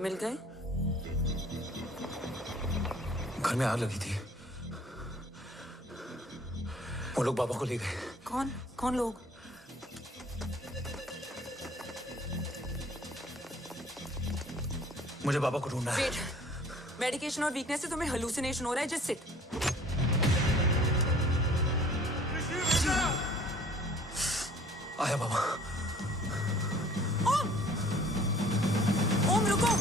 मिल गए? घर में आग लगी थी। वो लोग बाबा को ले गए। कौन कौन लोग? मुझे बाबा को ढूंढना है। वेट, मेडिकेशन और वीकनेस से तुम्हें हेलुसिनेशन हो रहा है। Just sit. आया बाबा। ओम, ओम रुको।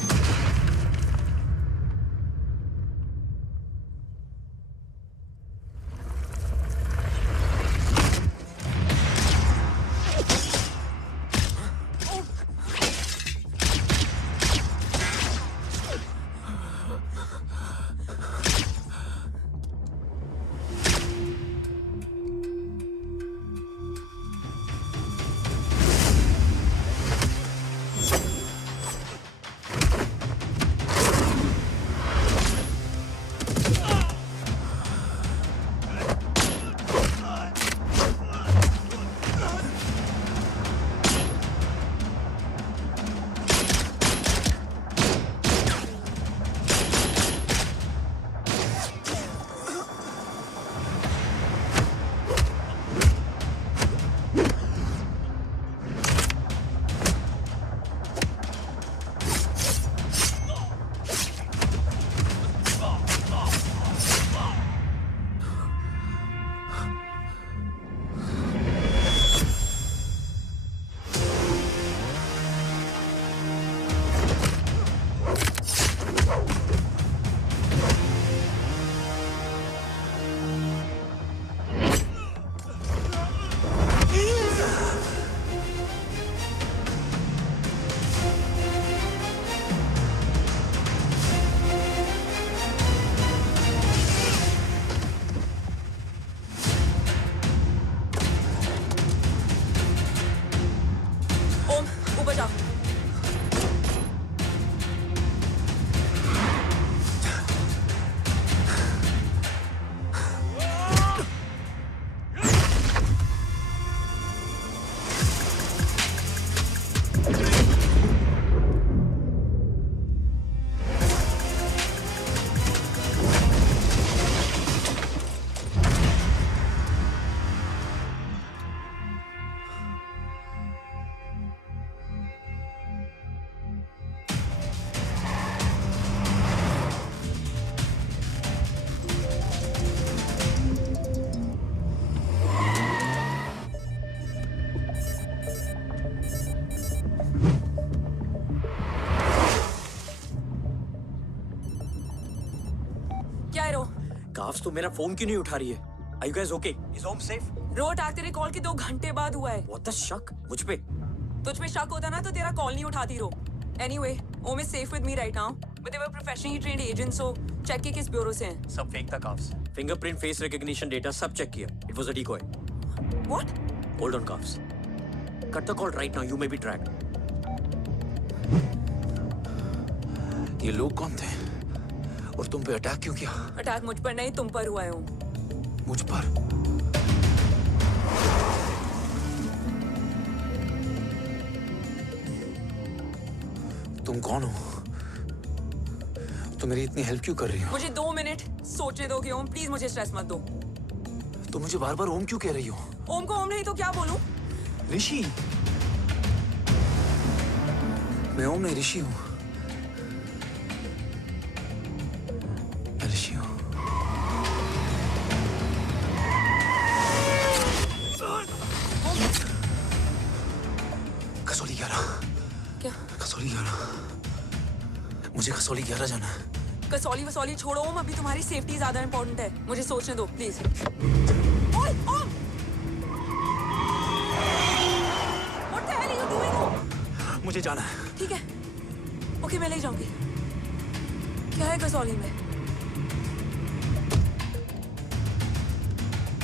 काफ्स तो मेरा फोन क्यों नहीं उठा रही है? Are you guys okay? Is Om safe? रो अटैक तेरे कॉल के 2 घंटे बाद हुआ है। What the शक? मुझ पे? तुझ पे शक होता ना तो तेरा कॉल नहीं उठाती रो। Anyway, Om is safe with me right now, but they were professionally trained agents, so check के किस ब्यूरो से हैं? सब फेक था carbs. Fingerprint, face recognition data सब चेक किया। It was a decoy. What? Hold on carbs. Cut the call right now. You may be tracked. ये लोग कौन थे? और तुम पे अटैक क्यों किया? अटैक मुझ पर नहीं, तुम पर हुआ है ओम। मुझ पर? तुम कौन हो? तुम मेरी इतनी हेल्प क्यों कर रही हो? मुझे 2 मिनट सोचने दोगे ओम? प्लीज मुझे स्ट्रेस मत दो। तुम मुझे बार बार ओम क्यों कह रही हो? ओम को ओम नहीं तो क्या बोलूं? ऋषि। मैं ओम नहीं, ऋषि हूं। मैं ऋषि हूं। कसौली 11। क्या? कसौली 11। मुझे कसौली 11 जाना है। कसौली वसौली छोड़ो ओम, अभी तुम्हारी सेफ्टी ज्यादा इंपॉर्टेंट है। मुझे सोचने दो प्लीज। ओए ओम! What the hell are you doing, ओम? मुझे जाना है। ठीक है, ओके मैं ले जाऊंगी। क्या है कसौली में?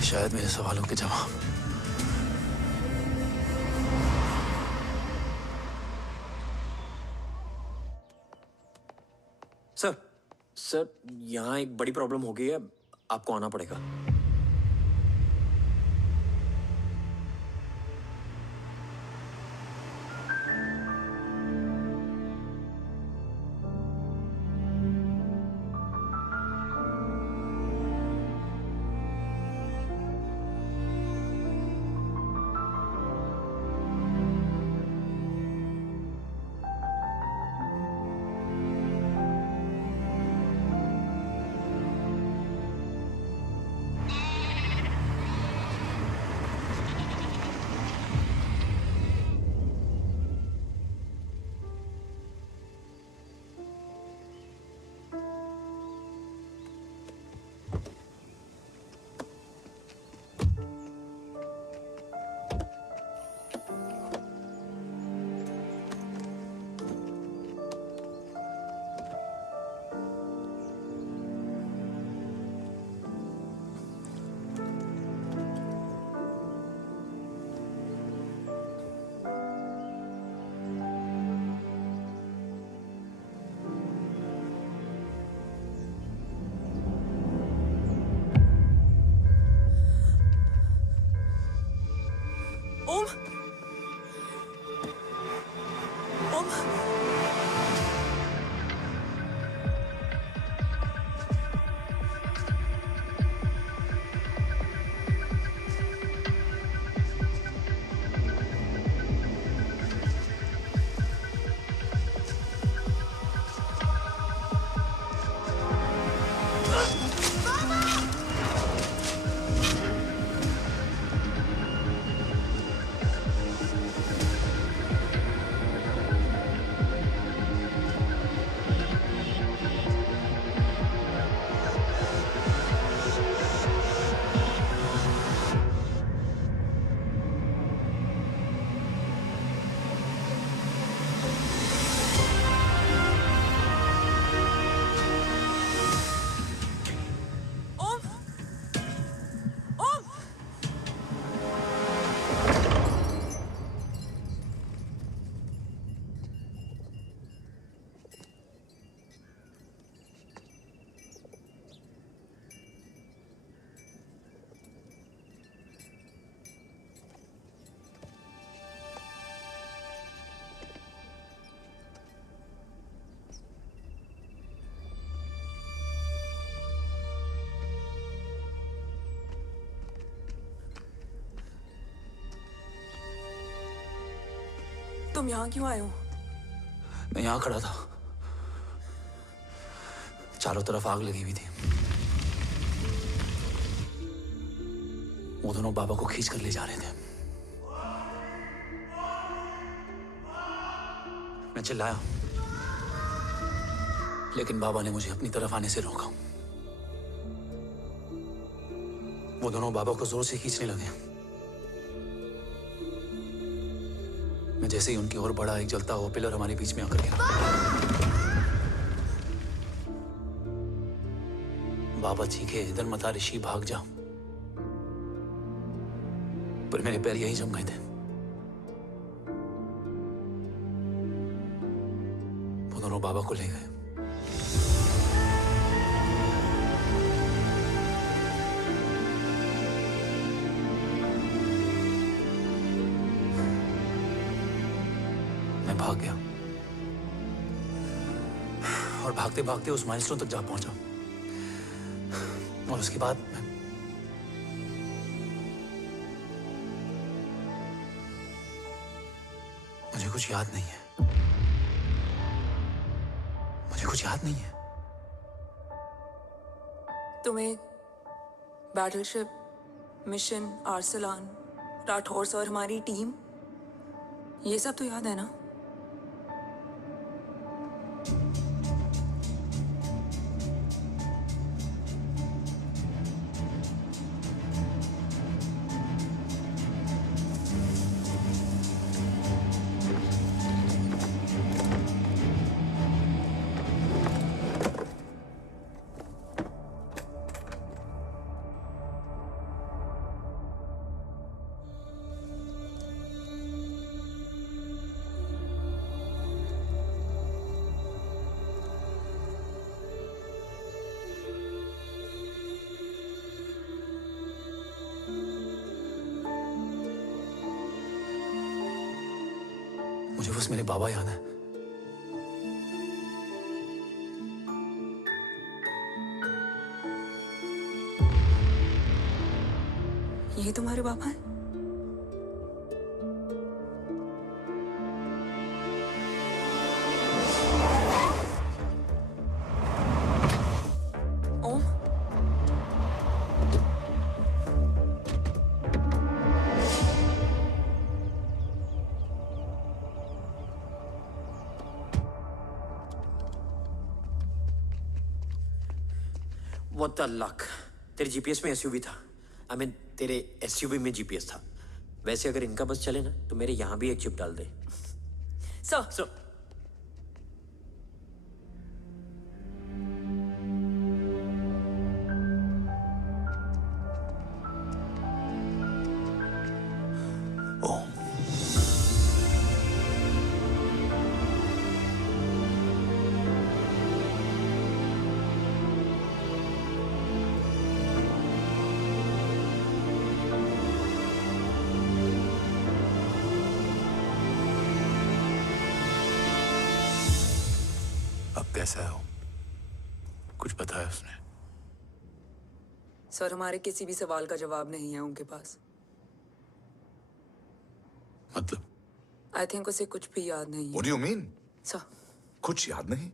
शायद मेरे सवालों के जवाब। सर, यहाँ एक बड़ी प्रॉब्लम हो गई है, आपको आना पड़ेगा। ओम ओम तुम यहाँ क्यों आए हो? मैं यहाँ खड़ा था, चारों तरफ आग लगी हुई थी। वो दोनों बाबा को खींच कर ले जा रहे थे। मैं चिल्लाया, लेकिन बाबा ने मुझे अपनी तरफ आने से रोका। वो दोनों बाबा को जोर से खींचने लगे। मैं जैसे ही उनकी ओर बढ़ा, एक जलता हुआ पिलर हमारे बीच में आकर गिरा। बाबा चीखे, इधर मत आ ऋषि, भाग जा। पर मेरे पैर यहीं जम गए थे। वो दोनों बाबा को ले गए। मैं भाग गया और भागते भागते उस माइलस्टोन तक जा पहुंचा। और उसके बाद मुझे कुछ याद नहीं है। मुझे कुछ याद नहीं है। तुम्हें बैटलशिप, मिशन, आर्सलान, राठौर और हमारी टीम, ये सब तो याद है ना? मुझे बस मेरे बाबा याद है। ये तुम्हारे बाबा हैं? ओम, What the luck? तेरे जीपीएस में एसयूवी था। I mean, तेरे एसयूवी में जीपीएस था। वैसे अगर इनका बस चले ना तो मेरे यहाँ भी एक चिप डाल दे। सर। ओम, अब कैसा है वो? कुछ पता है उसने? सर हमारे किसी भी सवाल का जवाब नहीं है उनके पास। मतलब? आई थिंक उसे कुछ भी याद नहीं है। What do you mean? Sir कुछ याद नहीं?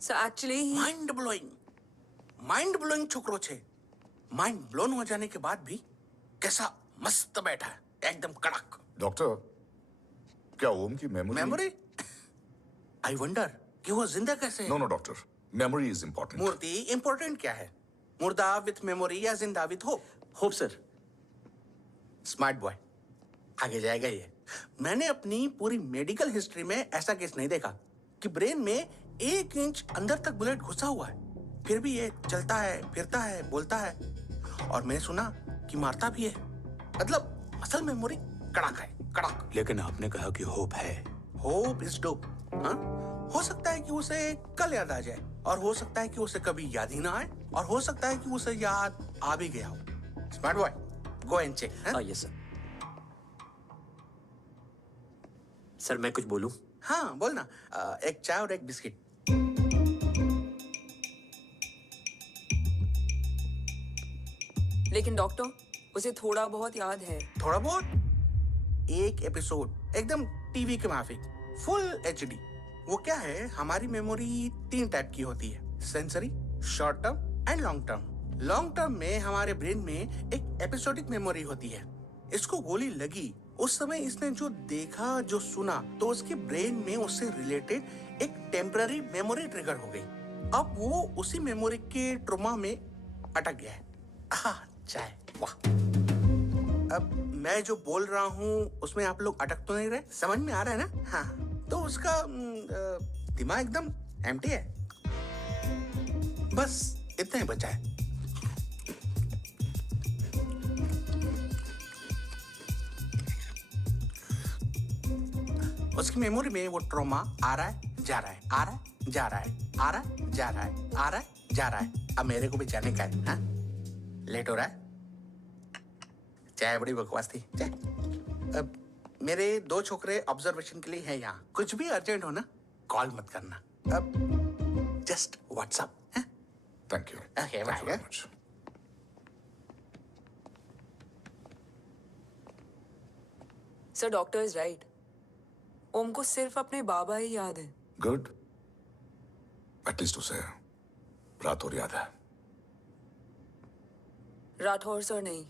सर एक्चुअली माइंड ब्लोइंग छोकरो छे। माइंड ब्लोन हो जाने के बाद भी कैसा मस्त बैठा है, एकदम कड़क। डॉक्टर, क्या ओम की मेमोरी? आई वंडर कि वो जिंदा कैसे है। No doctor, memory is important. मूर्ति इंपॉर्टेंट क्या है? मुर्दा विथ मेमोरी या जिंदा with hope? Hope sir. Smart boy, आगे जाएगा ये। मैंने अपनी पूरी मेडिकल हिस्ट्री में ऐसा केस नहीं देखा कि ब्रेन में 1 इंच अंदर तक बुलेट घुसा हुआ है, फिर भी ये चलता है, फिरता है, बोलता है, और मैंने सुना कि मारता भी है। मतलब असल मेमोरी कड़क है, कड़क। लेकिन आपने कहा कि होप है। Hope is dope. हाँ, हो सकता है कि उसे कल याद आ जाए, और हो सकता है कि उसे कभी याद ही ना आए, और हो सकता है कि उसे याद आ भी गया हो। Smart boy, go and check. Yes sir. Sir मैं कुछ बोलूं? हाँ बोलना। एक चाय और एक बिस्किट। लेकिन डॉक्टर उसे थोड़ा बहुत याद है। थोड़ा बहुत? एक एपिसोड एकदम टीवी के माफिक, फुल एचडी। वो क्या है, हमारी मेमोरी 3 टाइप की होती है, sensory, short term and long term. Long term में हमारे ब्रेन में एक एपिसोडिक मेमोरी होती है। इसको गोली लगी, उस समय इसने जो देखा, जो सुना, तो उसके ब्रेन में उससे रिलेटेड एक टेम्पररी मेमोरी ट्रिगर हो गई। अब वो उसी मेमोरी के ट्रॉमा में अटक गया है। चाय, वाह। अब मैं जो बोल रहा हूँ उसमें आप लोग अटक तो नहीं रहे? समझ में आ रहा है ना? हाँ, तो उसका दिमाग एकदम एम्प्टी है। बस इतना ही बचा है। उसकी मेमोरी में वो ट्रॉमा आ रहा है, जा रहा है, आ रहा है, जा रहा है, आ रहा है, जा रहा है, आ रहा है, जा रहा है। अब मेरे को भी जाने का है। हाँ? लेट हो रहा है? चाय बड़ी बकवास थी। चाय। अब मेरे 2 छोकरे ऑब्जर्वेशन के लिए हैं यहाँ। कुछ भी अर्जेंट हो ना, कॉल मत करना। अब just WhatsApp. Thank you. Okay, Thank you bye. very much. Sir doctor is right. Om को सिर्फ अपने बाबा ही याद है। गुड। एटलीस्ट उसे रात और याद है। राठौर सर नहीं,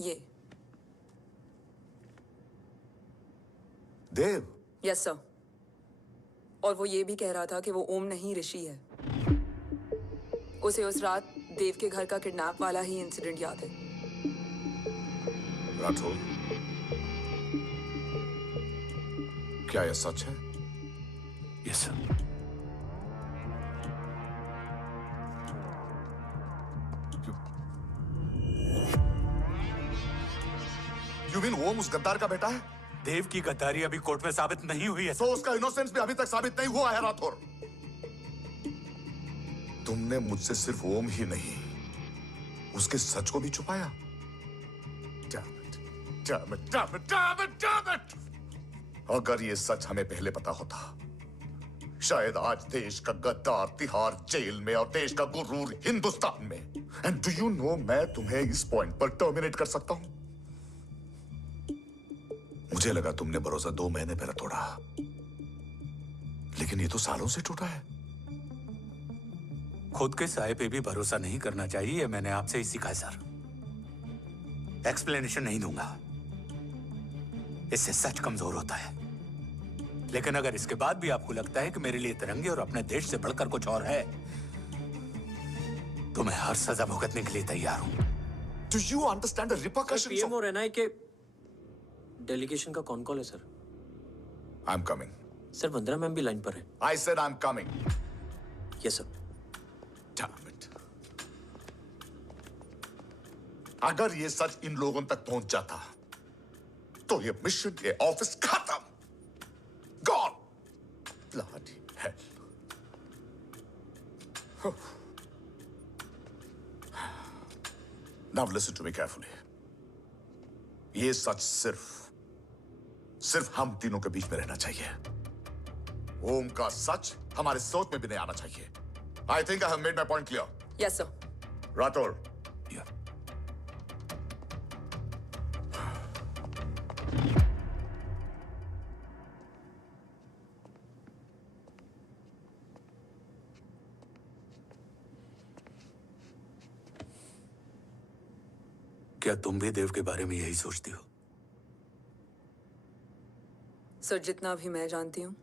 ये। देव। Yes sir. और वो ये भी कह रहा था कि वो ओम नहीं ऋषि है। उसे उस रात देव के घर का किडनैप वाला ही इंसिडेंट याद है। राठौर, क्या यह सच है? Yes sir. यू मीन ओम उस गद्दार का बेटा है? देव की गद्दारी अभी कोर्ट में साबित नहीं हुई है तो उसका इनोसेंस भी अभी तक साबित नहीं हुआ है राठौर। तुमने मुझसे सिर्फ ओम ही नहीं, उसके सच को भी छुपाया। Damn it, damn it, damn it, damn it! अगर ये सच हमें पहले पता होता, शायद आज देश का गद्दार तिहाड़ जेल में और देश का गुरूर हिंदुस्तान में। एंड डू यू नो, मैं तुम्हें इस पॉइंट पर टर्मिनेट कर सकता हूं। मुझे लगा तुमने भरोसा 2 महीने पहले तोड़ा, लेकिन ये तो सालों से टूटा है। खुद के साए पे भी भरोसा नहीं करना चाहिए, मैंने आपसे ही सीखा है सर। एक्सप्लेनेशन नहीं दूंगा, इससे सच कमजोर होता है। लेकिन अगर इसके बाद भी आपको लगता है कि मेरे लिए तिरंगे और अपने देश से बढ़कर कुछ और है, तो मैं हर सजा भुगतने के लिए तैयार हूं। Do you understand the repercussions PM of... और एनआई के डेलीगेशन का कौन कॉल है sir? I'm coming. Sir Vandana ma'am भी लाइन पर है। I said I'm coming. Yes sir. Damn it. अगर ये सच इन लोगों तक पहुंच जाता, तो ये मिशन, ये ऑफिस खत्म। Gone. Bloody hell. Now listen to me carefully. ये सच सिर्फ हम तीनों के बीच में रहना चाहिए। ओम का सच हमारे सोच में भी नहीं आना चाहिए। I think I have made my point clear. Yes sir. Rathore, Yeah. क्या तुम भी देव के बारे में यही सोचती हो? सर, जितना भी मैं जानती हूँ,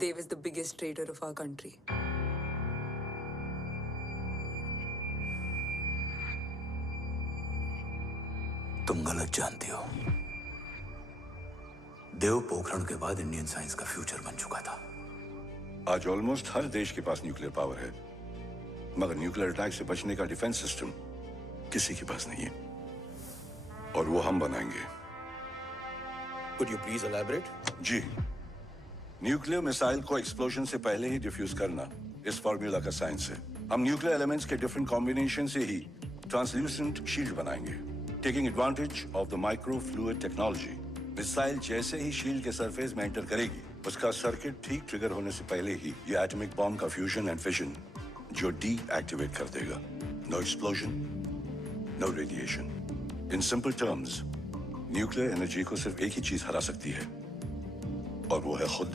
Dev is the biggest trader of our country. तुम गलत जानती हो। देव पोखरण के बाद इंडियन साइंस का फ्यूचर बन चुका था। आज ऑलमोस्ट हर देश के पास न्यूक्लियर पावर है, मगर न्यूक्लियर अटैक से बचने का डिफेंस सिस्टम किसी के पास नहीं है, और वो हम बनाएंगे। Could you please elaborate? जी, न्यूक्लियर मिसाइल को एक्सप्लोजन से पहले ही डिफ्यूज करना इस फॉर्मूला का साइंस है। हम न्यूक्लियर एलिमेंट्स के डिफरेंट कॉम्बिनेशन से ही ट्रांसल्यूसेंट शील्ड बनाएंगे, taking advantage of the micro fluid technology. Missile जैसे ही शील्ड के सरफेस में एंटर करेगी, उसका सर्किट ठीक ट्रिगर होने से पहले ही ये एटॉमिक बॉम्ब का फ्यूजन एंड फिशन जो डीएक्टिवेट कर देगा। No explosion, no radiation. In simple terms, nuclear energy को सिर्फ एक ही चीज हरा सकती है, और वो है खुद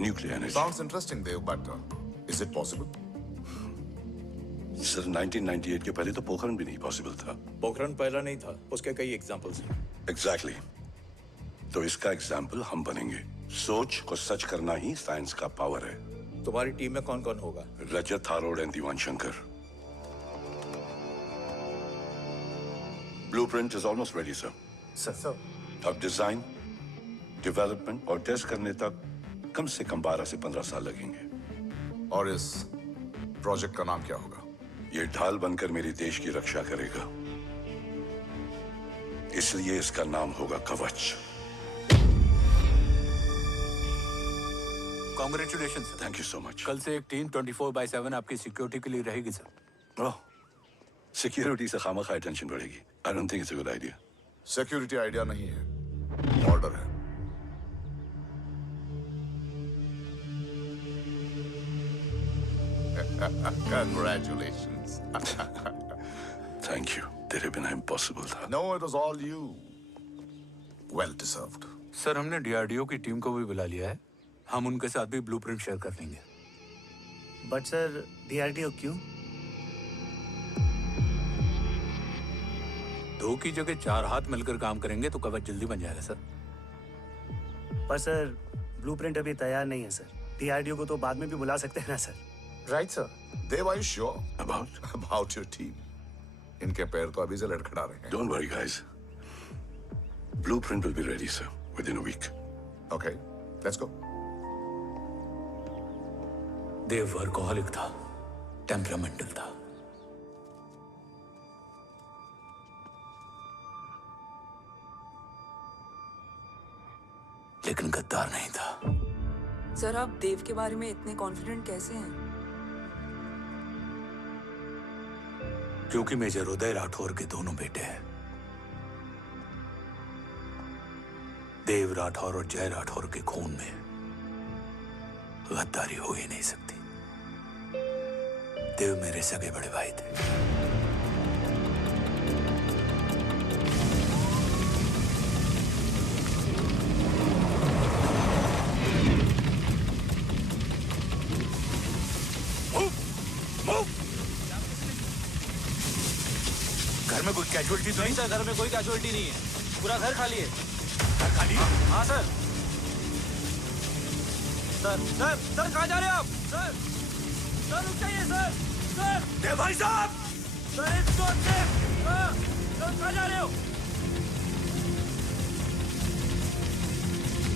nuclear energy. Sounds interesting, Dev, but is it possible? Sir, 1998 के पहले तो पोखरण भी नहीं पॉसिबल था। पोखरण पहला नहीं था, उसके कई एग्जांपल्स हैं। एग्जैक्टली। तो इसका एग्जाम्पल हम बनेंगे। सोच को सच करना ही साइंस का पावर है। तुम्हारी टीम में कौन कौन होगा? Rajat, Tharod and Diwan Shankar. Blueprint is almost ready sir. Sir अब डिजाइन, डेवलपमेंट और टेस्ट करने तक कम से कम 12 से 15 साल लगेंगे। और इस प्रोजेक्ट का नाम क्या होगा? ये ढाल बनकर मेरे देश की रक्षा करेगा, इसलिए इसका नाम होगा कवच। Congratulation sir. Thank you so much. कल से एक टीम 24/7 आपकी सिक्योरिटी के लिए रहेगी सर। ओह, सिक्योरिटी से खामखा टेंशन बढ़ेगी। I don't think it's a good idea. Security idea नहीं है, ऑर्डर है। Congratulations. Thank you. तेरे बिना इम्पॉसिबल था। No, it was all you. Well deserved. Sir, हमने डीआरडीओ की टीम को भी बुला लिया है। हम उनके साथ भी ब्लूप्रिंट शेयर कर लेंगे। बट सर, डीआरडीओ क्यों? 2 की जगह 4 हाथ मिलकर काम करेंगे तो कवच जल्दी बन जाएगा सर। पर सर, ब्लूप्रिंट अभी तैयार नहीं है सर। डीआरडीओ को तो बाद में भी बुला सकते हैं ना sir. Right sir. Dev, are you sure About? about your team? इनके पैर तो अभी से लड़खड़ा रहे हैं। Don't worry, guys. Blueprint will be ready, sir, within a week. Okay, let's go. Dev workaholic था, टेम्परामेंटल था। लेकिन गद्दार नहीं था। सर, आप देव के बारे में इतने कॉन्फिडेंट कैसे हैं? क्योंकि मेजर उदय राठौर के दोनों बेटे हैं। देव राठौर और जय राठौर के खून में गद्दारी हो ही नहीं सकती। देव मेरे सगे बड़े भाई थे। घर में कोई कैजुअलिटी तो नहीं? सर, घर में कोई कैजुअलिटी नहीं है, पूरा घर खाली है। घर खाली? हाँ सर। सर कहाँ जा रहे हो आप? सर रुक जाइए सर। देव भाई साहब! Sir it's not safe. Sir कहाँ जा रहे हो?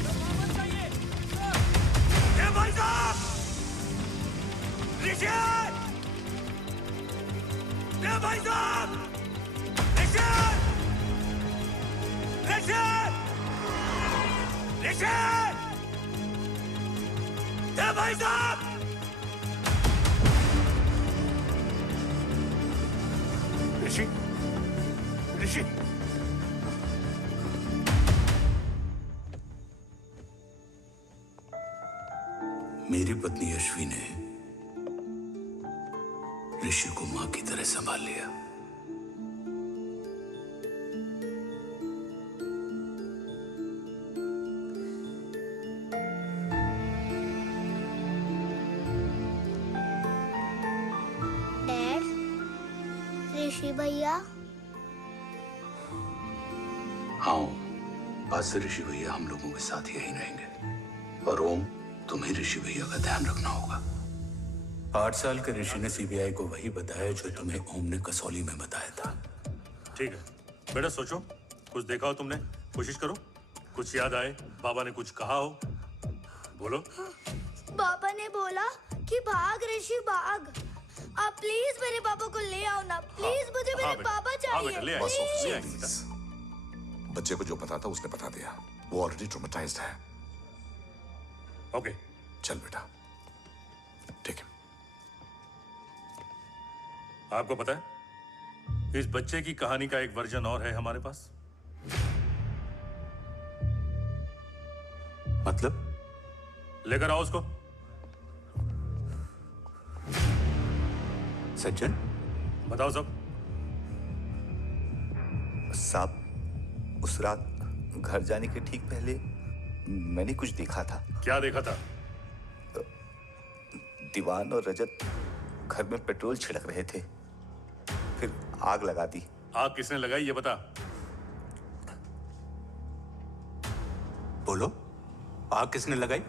सर वहाँ मत जाइए। देव भाई साहब! ऋषि! देव भाई साहब! ऋषि! देव भाई साहब! ऋषि! मेरी पत्नी यशवी ने ऋषि को मां की तरह संभाल लिया। डैड, ऋषि भैया। हाँ, आज से ऋषि भैया हम लोगों के साथ यहीं रहेंगे। और ओम, तुम्हें ऋषि भैया का ध्यान रखना होगा। 8 साल के ऋषि ने सीबीआई को वही बताया जो तुम्हें ओम ने कसौली में बताया था। ठीक है बेटा, सोचो, कुछ देखा हो तुमने, कोशिश करो, कुछ याद आए, बाबा ने कुछ कहा हो, बोलो। पापा ने बोला कि भाग ऋषि भाग। आप प्लीज मेरे पापा को ले आओ ना, प्लीज। मुझे मेरे पापा चाहिए। ले बस आए, ले ऑफिसर, बच्चे को जो पता था उसने बता दिया। वो ऑलरेडी ट्रॉमेटाइज्ड है। ओके, चल बेटा, ठीक है। आपको पता है इस बच्चे की कहानी का एक वर्जन और है हमारे पास। मतलब? लेकर आओ उसको। सज्जन, बताओ सब। साहब, उस रात घर जाने के ठीक पहले मैंने कुछ देखा था। क्या देखा था? दीवान और रजत घर में पेट्रोल छिड़क रहे थे, फिर आग लगा दी। आग किसने लगाई ये बता। बोलो, आग किसने लगाई?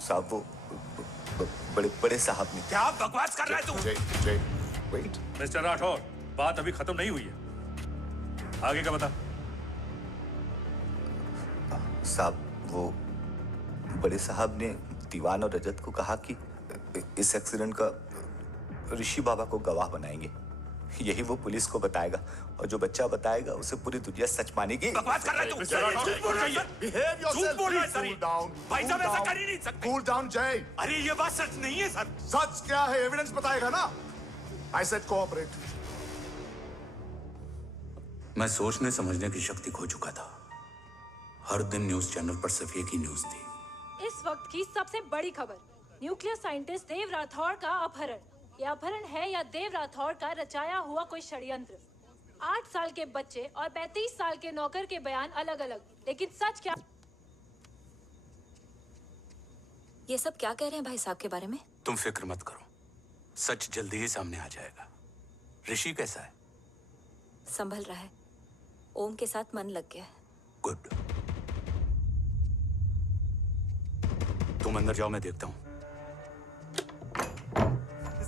साहब, वो बड़े बड़े साहब ने। क्या बकवास कर रहा है तू? जय, वेट। मिस्टर राठौर, बात अभी खत्म नहीं हुई है, आगे का बता। साहब, वो बड़े साहब ने दीवान और रजत को कहा कि इस एक्सीडेंट का ऋषि बाबा को गवाह बनाएंगे। यही वो पुलिस को बताएगा, और जो बच्चा बताएगा उसे पूरी दुनिया सच मानेगी। बकवास कर रहा है तू? झूठ बोल रहा है। Behave yourself, झूठ बोल रहा है please सर। cool down, भाई साहब, cool ऐसा down. कर ही नहीं सकते। Cool down, जय। अरे ये बात सच नहीं है सर। सच क्या है? एविडेंस बताएगा ना। I said cooperate. मैं सोचने समझने की शक्ति खो चुका था। हर दिन न्यूज चैनल पर सिर्फ एक ही न्यूज थी। इस वक्त की सबसे बड़ी खबर, न्यूक्लियर साइंटिस्ट देव राठौर का अपहरण। यह अपहरण है या देव राठौर का रचाया हुआ कोई षड्यंत्र। 8 साल के बच्चे और 35 साल के नौकर के बयान अलग अलग, लेकिन सच क्या? ये सब क्या कह रहे हैं भाई साहब के बारे में? तुम फिक्र मत करो, सच जल्दी ही सामने आ जाएगा। ऋषि कैसा है? संभल रहा है, ओम के साथ मन लग गया है। गुड। तुम अंदर जाओ, मैं देखता हूँ।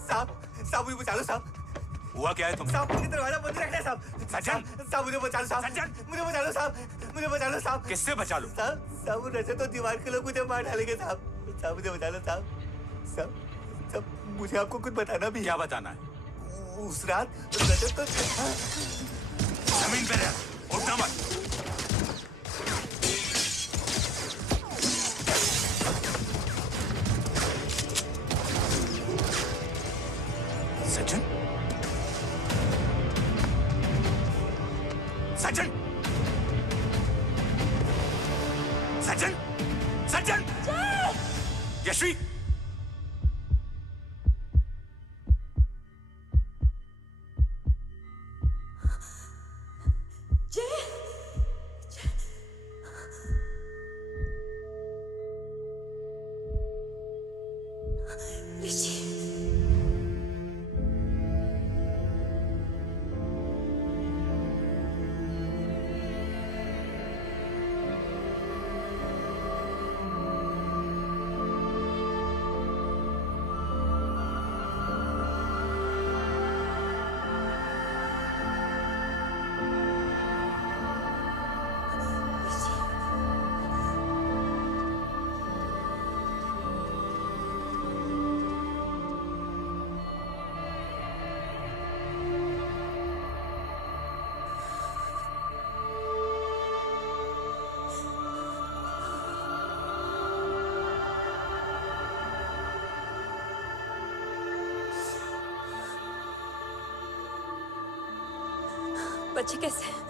साहब, मुझे बचा लो साहब। हुआ क्या है तुम? साहब, मुझे दरवाजा बंद रखना है साहब। सज्जन, साहब मुझे बचा लो साहब। सज्जन, मुझे बचा लो साहब। मुझे बचा लो साहब। किससे बचा लो? साहब, रजत तो दीवार के लोग मुझे मार डालेंगे साहब। साहब, मुझे बचा लो साहब। साहब, मुझे आपको कुछ बताना भी है। क्या बताना है? उस रात रजत तो जमीन पे रह, उठना मत। सज्जन, सज्जन, सज्जन, सज्जन, यशवी, बच्चे कैसे हैं?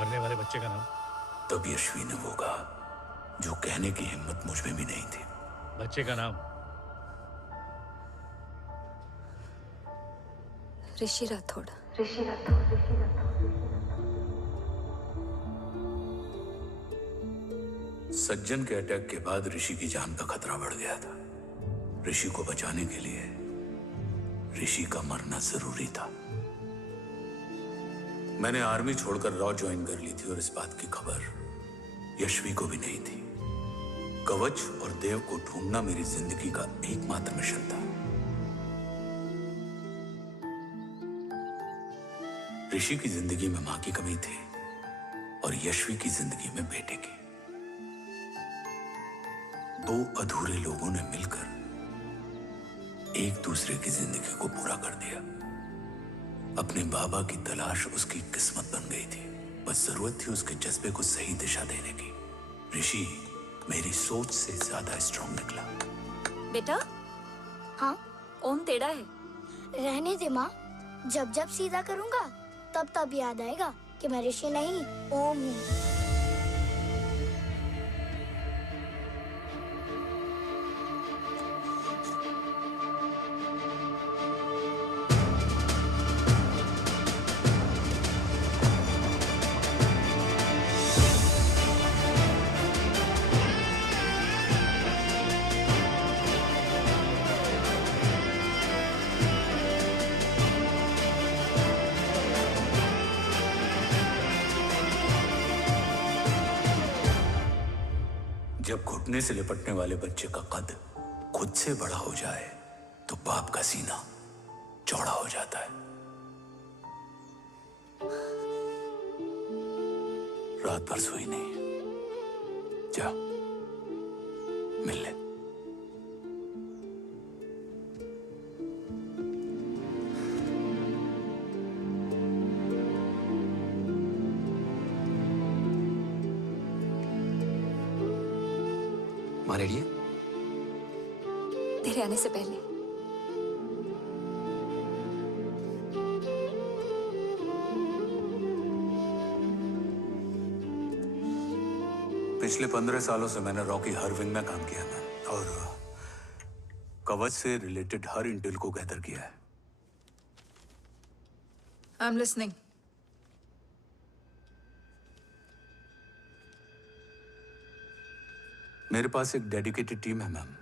मरने वाले बच्चे का नाम? तब यशवी ने वो कहा जो कहने की हिम्मत मुझ में भी नहीं थी। बच्चे का नाम? ऋषि राठौड़। सज्जन के अटैक के बाद ऋषि की जान का खतरा बढ़ गया था। ऋषि को बचाने के लिए ऋषि का मरना जरूरी था। मैंने आर्मी छोड़कर रॉ ज्वाइन कर ली थी और इस बात की खबर यशवी को भी नहीं थी। कवच और देव को ढूंढना मेरी जिंदगी का एकमात्र मिशन था। ऋषि की जिंदगी में मां की कमी थी और यशवी की जिंदगी में बेटे की। दो अधूरे लोगों ने मिलकर एक दूसरे की जिंदगी को पूरा कर दिया। अपने बाबा की तलाश उसकी किस्मत बन गई थी। बस जरूरत थी उसके जज्बे को सही दिशा देने की। ऋषि मेरी सोच से ज्यादा स्ट्रांग निकला। बेटा, हाँ ओम टेढ़ा है। रहने दे माँ, जब जब सीधा करूँगा तब तब याद आएगा कि मैं ऋषि नहीं ओम हूँ। जब घुटने से लिपटने वाले बच्चे का कद खुद से बड़ा हो जाए तो बाप का सीना चौड़ा हो जाता है। रात भर सोई नहीं। जा मिल ले। माँ रेडी है? तेरे आने से पहले। पिछले 15 सालों से मैंने रॉकी हर विंग में काम किया है और कवच से रिलेटेड हर इंटेल को गैदर किया है। I am listening. मेरे पास एक डेडिकेटेड टीम है मैम।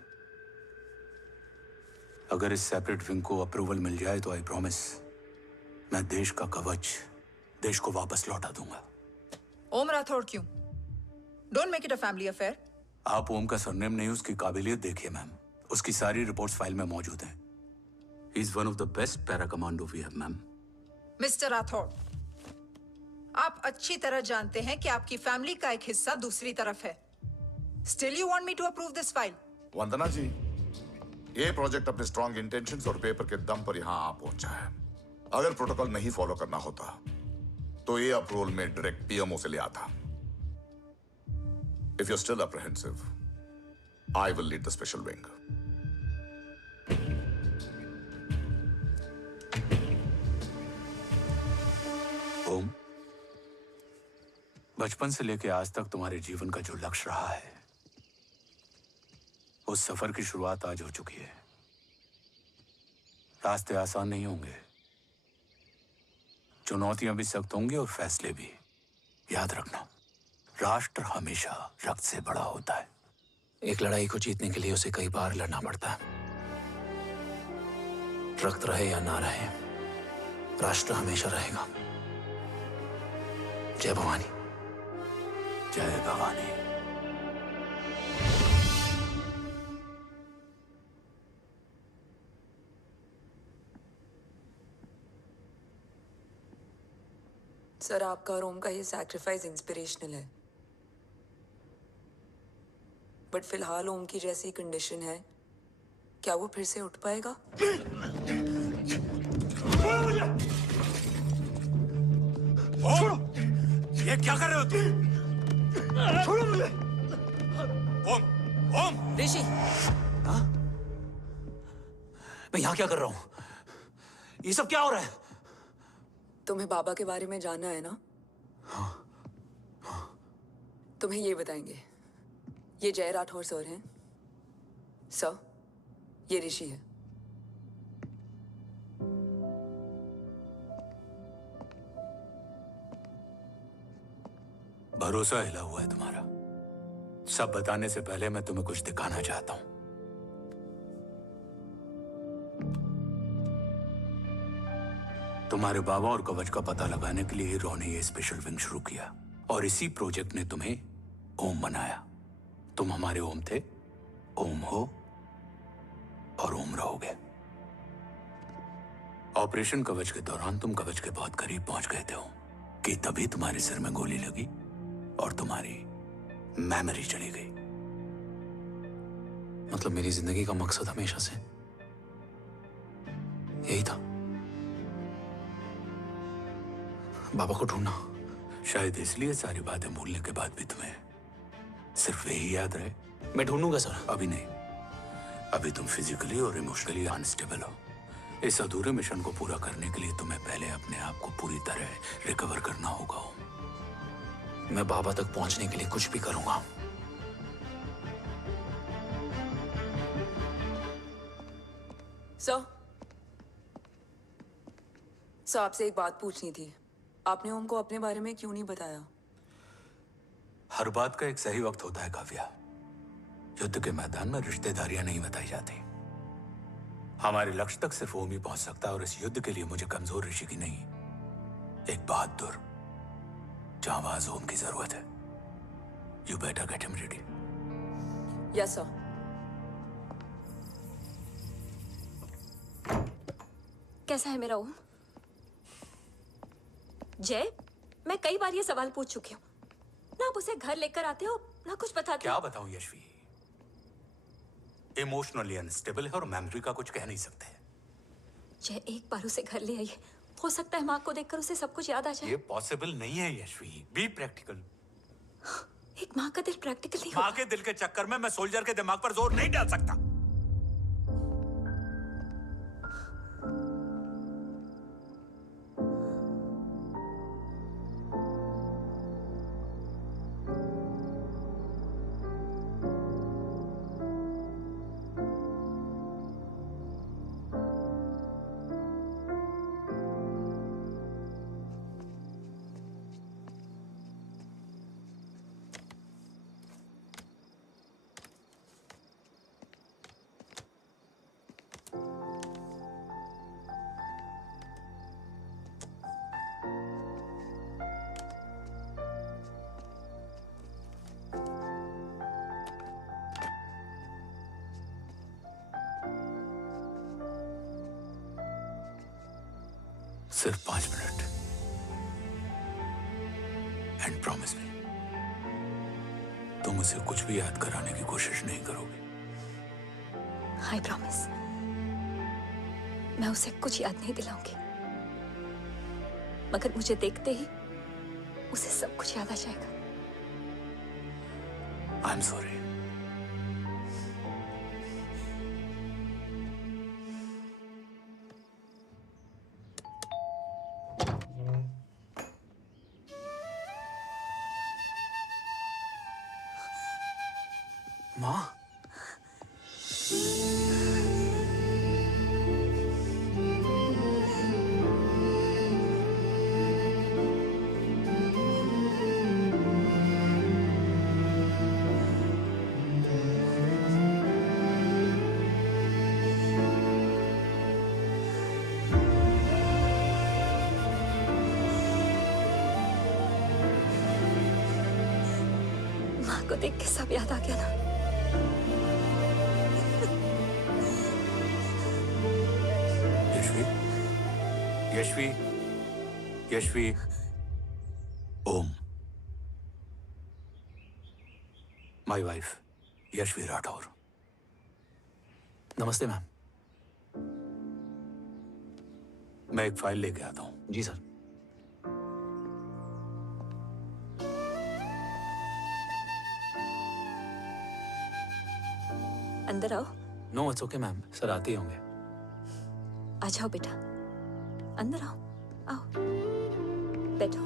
अगर इस सेपरेट विंग को अप्रूवल मिल जाए तो आई प्रॉमिस मैं देश का कवच देश को वापस लौटा दूंगा। ओम राठौड़ क्यों? Don't make it a family affair. आप ओम का सरनेम नहीं, उसकी काबिलियत देखिए मैम। उसकी सारी रिपोर्ट्स फाइल में मौजूद हैं। He is one of the best para commando we have ma'am. Mister Rathod, आप अच्छी तरह जानते हैं कि आपकी फैमिली का एक हिस्सा दूसरी तरफ है। Still you want me to approve this file? वंदना जी, ये प्रोजेक्ट अपने स्ट्रॉन्ग इंटेंशंस और पेपर के दम पर यहाँ आ पहुंचा है। अगर प्रोटोकॉल नहीं फॉलो करना होता तो ये अप्रूवल में डायरेक्ट पीएमओ से ले आता। If you're still apprehensive, I will lead the special wing. ओम, बचपन से लेके आज तक तुम्हारे जीवन का जो लक्ष्य रहा है उस सफर की शुरुआत आज हो चुकी है। रास्ते आसान नहीं होंगे, चुनौतियां भी सख्त होंगी और फैसले भी। याद रखना, राष्ट्र हमेशा रक्त से बड़ा होता है। एक लड़ाई को जीतने के लिए उसे कई बार लड़ना पड़ता है। रक्त रहे या ना रहे, राष्ट्र हमेशा रहेगा। जय भवानी। जय भवानी। सर, आपका और ओम का ये सैक्रिफाइस इंस्पिरेशनल है, बट फिलहाल ओम की जैसी कंडीशन है, क्या वो फिर से उठ पाएगा? छोड़ो! ये क्या कर रहे हो तुम? छोड़ो मुझे! ओम! ऋषि! हाँ? मैं यहाँ क्या कर रहा हूँ? ये सब क्या हो रहा है? तुम्हें बाबा के बारे में जानना है ना? हाँ। तुम्हें ये बताएंगे। ये जय राठौर सर हैं। सर, ये ऋषि है। भरोसा हिला हुआ है तुम्हारा। सब बताने से पहले मैं तुम्हें कुछ दिखाना चाहता हूं। तुम्हारे बाबा और कवच का पता लगाने के लिए हीरो ने ये स्पेशल विंग शुरू किया और इसी प्रोजेक्ट ने तुम्हें ओम बनाया। तुम हमारे ओम थे, ओम हो और ओम रहोगे। ऑपरेशन कवच के दौरान तुम कवच के बहुत करीब पहुंच गए थे कि तभी तुम्हारे सिर में गोली लगी और तुम्हारी मेमोरी चली गई। मतलब मेरी जिंदगी का मकसद हमेशा से यही था, बाबा को ढूंढना। शायद इसलिए सारी बातें भूलने के बाद भी तुम्हें सिर्फ यही याद रहे। मैं ढूंढूंगा सर। अभी नहीं, अभी तुम फिजिकली और इमोशनली अनस्टेबल हो। इस अधूरे मिशन को पूरा करने के लिए तुम्हें पहले अपने आप को पूरी तरह रिकवर करना होगा। मैं बाबा तक पहुंचने के लिए कुछ भी करूंगा। सर, आपसे एक बात पूछनी थी। आपने ओम को अपने बारे में क्यों नहीं बताया? हर बात का एक सही वक्त होता है काव्या। युद्ध के मैदान में रिश्तेदारियां नहीं बताई जाती। हमारे लक्ष्य तक सिर्फ ओम ही पहुंच सकता है और इस युद्ध के लिए मुझे कमजोर ऋषि की नहीं, एक बहादुर जांबाज ओम की जरूरत है। You better get him ready. Yes sir. कैसा है मेरा ओम? जय, मैं कई बार ये सवाल पूछ चुकी हूँ। ना आप उसे घर लेकर आते हो, ना कुछ बताते क्या हो। बताऊं यशवी, इमोशनली अनस्टेबल है और मेमोरी का कुछ कह नहीं सकते। जय, एक बार उसे घर ले आइए। हो सकता है माँ को देखकर उसे सब कुछ याद आ जाए। ये पॉसिबल नहीं है यशवी। Be practical. एक माँ का दिल प्रैक्टिकल नहीं माँ के दिल के चक्कर में मैं सोल्जर के दिमाग पर जोर नहीं डाल सकता। सिर्फ 5 मिनट एंड प्रॉमिस मी, तुम उसे कुछ भी याद कराने की कोशिश नहीं करोगे। आई प्रॉमिस, मैं उसे कुछ याद नहीं दिलाऊंगी, मगर मुझे देखते ही उसे सब कुछ याद आ जाएगा। I am sorry. माँ, माँ को देख के सब याद आ गया ना। Yashvi, Yashvi, Om, my wife Yashvi Rathore. नमस्ते मैम। मैं एक फाइल लेके आता हूँ। जी सर। अंदर आओ। No it's okay ma'am, sir आते ही होंगे। आ जाओ बेटा, अंदर आओ। आओ, बैठो।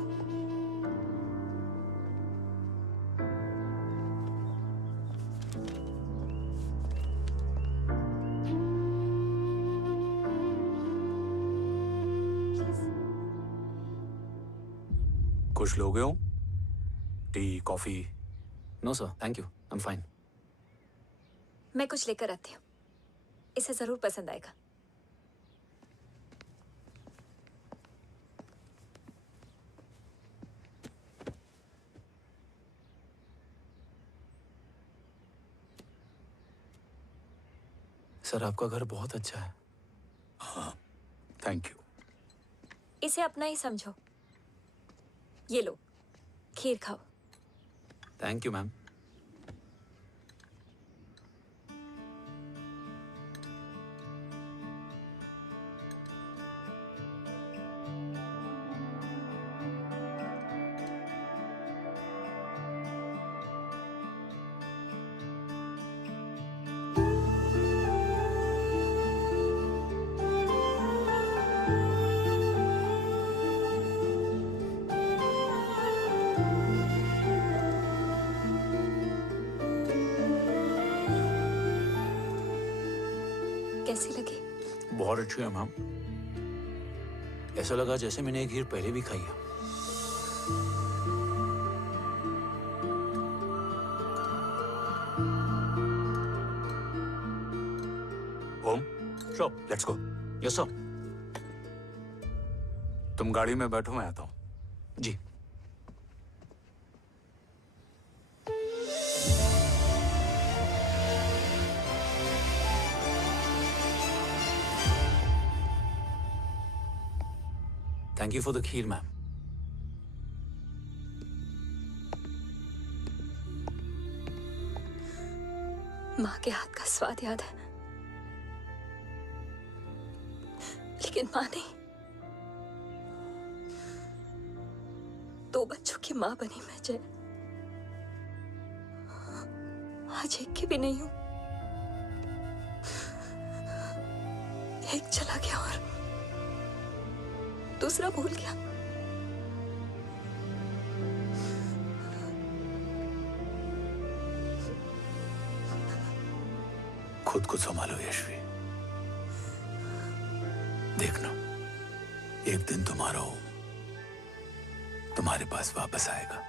कुछ लोगे हो? Tea, coffee? No sir, thank you, I am fine. मैं कुछ लेकर आती हूँ, इसे जरूर पसंद आएगा। सर आपका घर बहुत अच्छा है। हाँ, थैंक यू। इसे अपना ही समझो। ये लो, खीर खाओ। Thank you ma'am. कैसी लगी? बहुत अच्छी है मैम। ऐसा लगा जैसे मैंने एक खीर पहले भी खाई है। ओम, चलो लेट्स गो। Yes sir. तुम गाड़ी में बैठो, मैं आता हूं। जी। Thank you for the kheer, ma'am. माँ के हाथ का स्वाद याद है, लेकिन माँ नहीं। 2 बच्चों की माँ बनी मैं जय। आज एक की भी नहीं हूं। एक चला गया और दूसरा भूल गया। खुद को संभालो यशवी। देखना, एक दिन तुम्हारा ओम तुम्हारे पास वापस आएगा।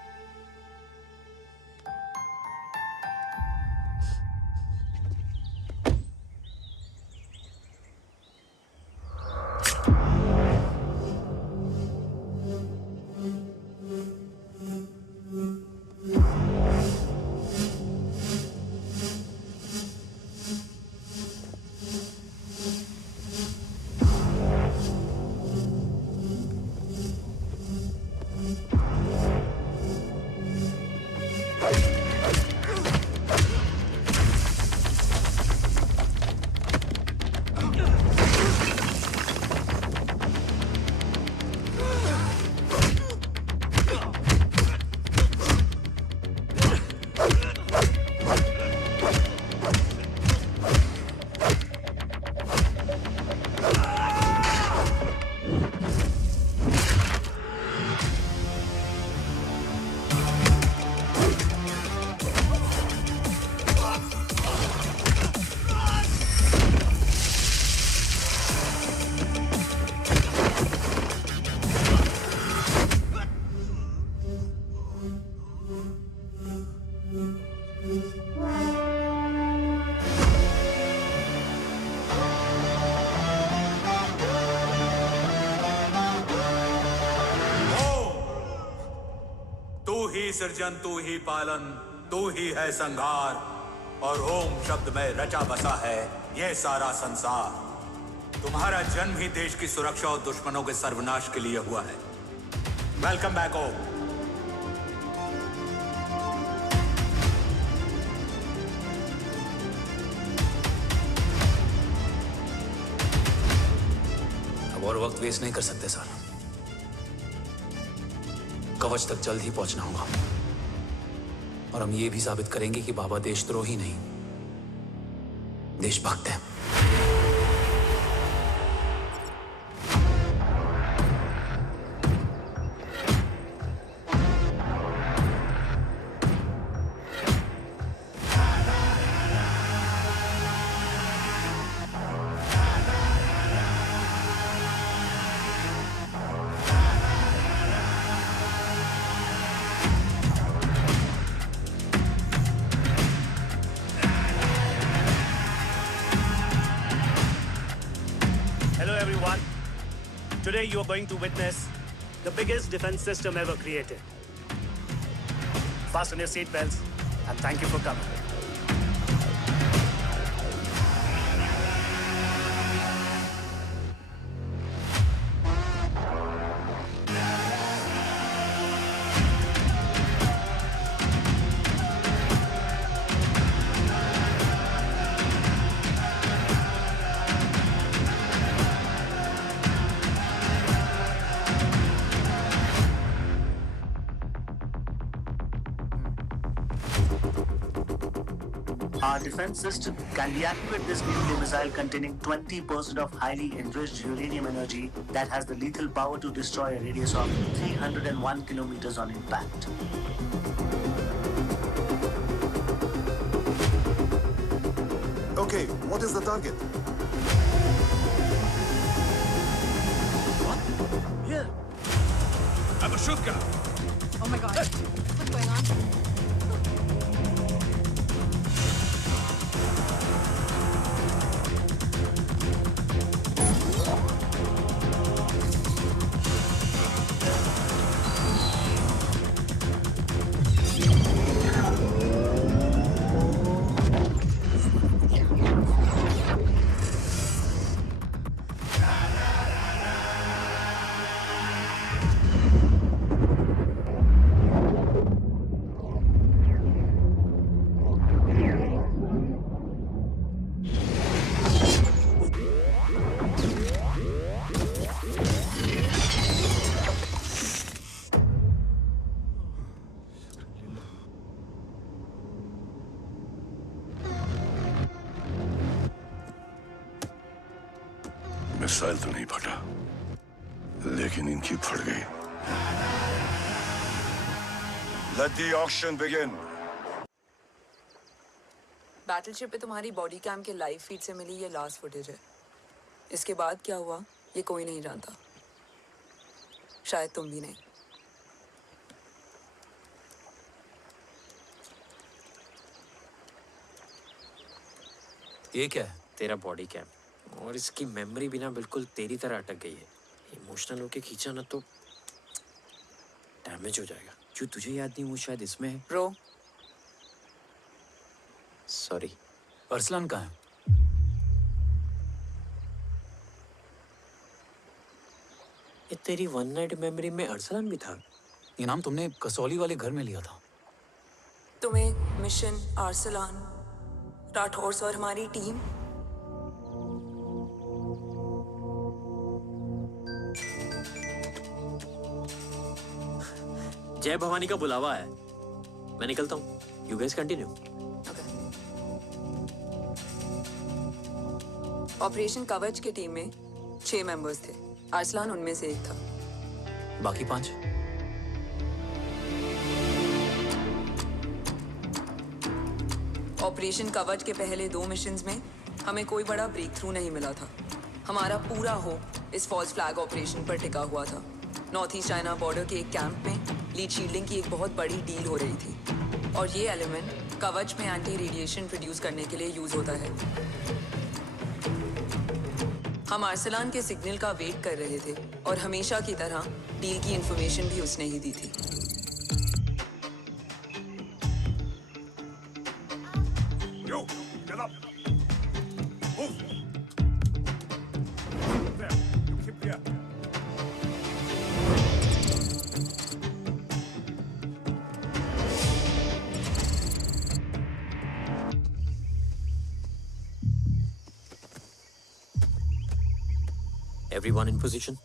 तू ही सृजन, तू ही पालन, तू ही है संहार, और ओम शब्द में रचा बसा है ये सारा संसार। तुम्हारा जन्म ही देश की सुरक्षा और दुश्मनों के सर्वनाश के लिए हुआ है। वेलकम बैक ओम। अब और वक्त वेस्ट नहीं कर सकते सर। कवच तक जल्द ही पहुंचना होगा, और हम ये भी साबित करेंगे कि बाबा देशद्रोही नहीं, देशभक्त है। Today you are going to witness the biggest defense system ever created. Fasten your seatbelts and thank you for coming. Our defense system can deactivate this nuclear missile containing 20% of highly enriched uranium energy that has the lethal power to destroy a radius of 301 kilometers on impact. Okay, what is the target? Here. I'm a shooter. Oh my god. What's going on? Missile तो नहीं फटा, लेकिन इनकी फट गई। Let the auction begin. Battleship पे तुम्हारी body cam के लाइव फीड से मिली ये लास्ट फुटेज है। इसके बाद क्या हुआ ये कोई नहीं जानता, शायद तुम भी नहीं। ये क्या है? तेरा बॉडी कैम, और इसकी मेमोरी बिना बिल्कुल तेरी तरह अटक गई है। इमोशनल होके खींचा ना तो डैमेज हो जाएगा। जो तुझे याद नहीं वो शायद इसमें है। Bro sorry. अरसलान कहाँ है? ये तेरी वन नाइट मेमोरी में अरसलान भी था? ये नाम तुमने कसौली वाले घर में लिया था। तुम्हें मिशन अरसलान राठौर और हमारी टीम जय भवानी का बुलावा है, मैं निकलता हूँ। You guys continue. ऑपरेशन कवच की टीम में 6 मेंबर्स थे, अरसलान उनमें से एक था। बाकी 5? ऑपरेशन कवच के पहले 2 मिशंस में हमें कोई बड़ा ब्रेक थ्रू नहीं मिला था। हमारा पूरा होप इस फॉल्स फ्लैग ऑपरेशन पर टिका हुआ था। नॉर्थ ईस्ट चाइना बॉर्डर के एक कैंप में लीड शील्डिंग की एक बहुत बड़ी डील हो रही थी और ये एलिमेंट कवच में एंटी रेडिएशन प्रोड्यूस करने के लिए यूज होता है। हम अरसलान के सिग्नल का वेट कर रहे थे और हमेशा की तरह डील की इंफॉर्मेशन भी उसने ही दी थी। Yo, get up. Move. There. You keep there. Everyone in position?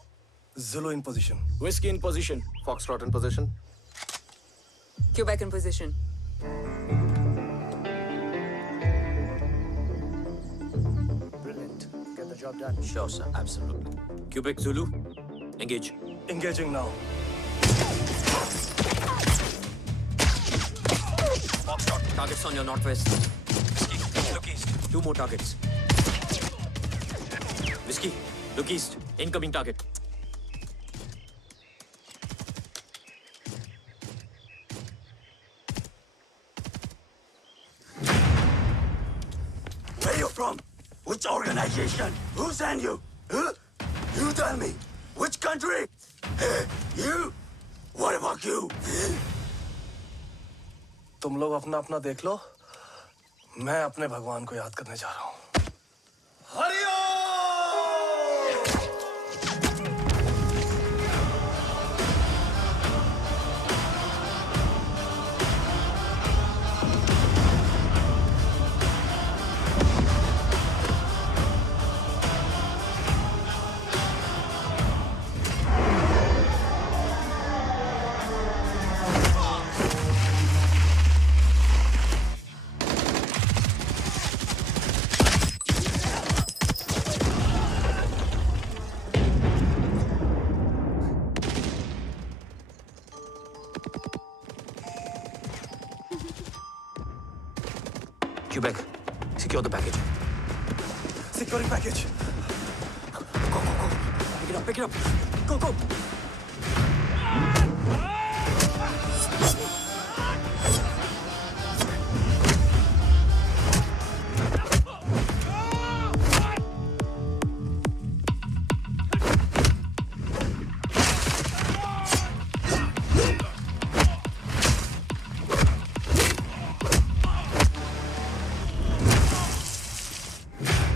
Zulu in position. Whiskey in position. Foxtrot in position. Quebec in position. Brilliant. Get the job done. Sure, sir. Absolutely. Quebec Zulu, engage. Engaging now. Foxtrot, targets on your northwest. Whiskey, look east. 2 more targets. Whiskey, look east. Incoming target. Where you from? Which organization? Who sent you? Huh? You tell me. Which country? Hey, you. What about you? तुम लोग अपना अपना देख लो। मैं अपने भगवान को याद करने जा रहा हूँ। Quebec, secure the package. Securing package. Go. Pick it up. Go.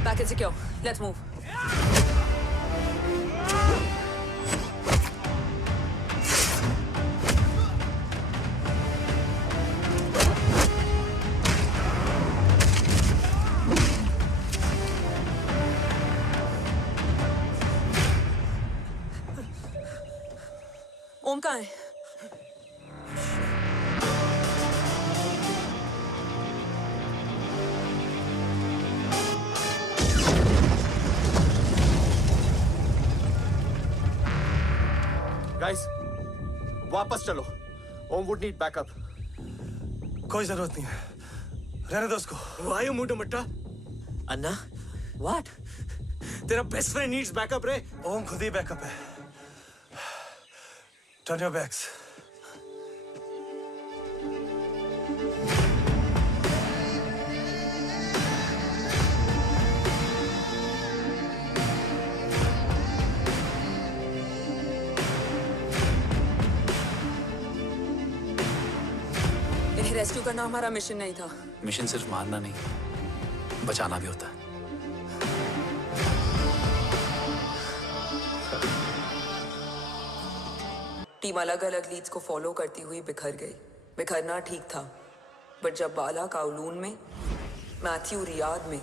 Package secure. Let's move. ओम कहाँ है? Guys, वापस चलो। Om would need backup. कोई जरूरत नहीं है। रहने दो उसको। Why you मुंडो मट्टा? अन्ना, what? तेरा बेस्ट फ्रेंड नीड्स बैकअप रे। ओम खुद ही बैकअप है। Turn your backs. इन्हें रेस्क्यू करना हमारा मिशन नहीं था। मिशन सिर्फ मारना नहीं, बचाना भी होता है। टीम अलग अलग लीड्स को फॉलो करती हुई बिखर गई। बिखरना ठीक था, बट जब बाला काउलून में, मैथ्यू रियाद में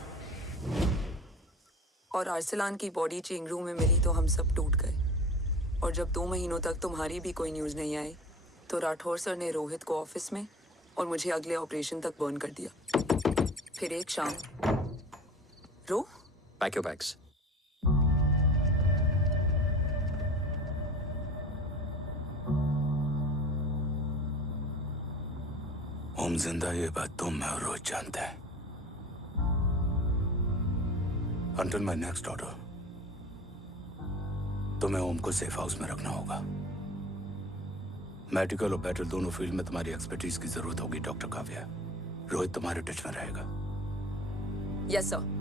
और आर्सलान की बॉडी चेंज रूम में मिली तो हम सब टूट गए। और जब 2 महीनों तक तुम्हारी भी कोई न्यूज़ नहीं आई तो राठौर सर ने रोहित को ऑफिस में और मुझे अगले ऑपरेशन तक बर्न कर दिया। फिर एक शाम रो पैक योर बैग्स। ओम जिंदा, ये बात तुम मैं और रोज जानते हैं। Until my next order, तुम्हें ओम को सेफ हाउस में रखना होगा। मेडिकल और बैटल दोनों फील्ड में तुम्हारी एक्सपर्टीज की जरूरत होगी डॉक्टर काव्या। रोहित तुम्हारे टच में रहेगा। Yes sir.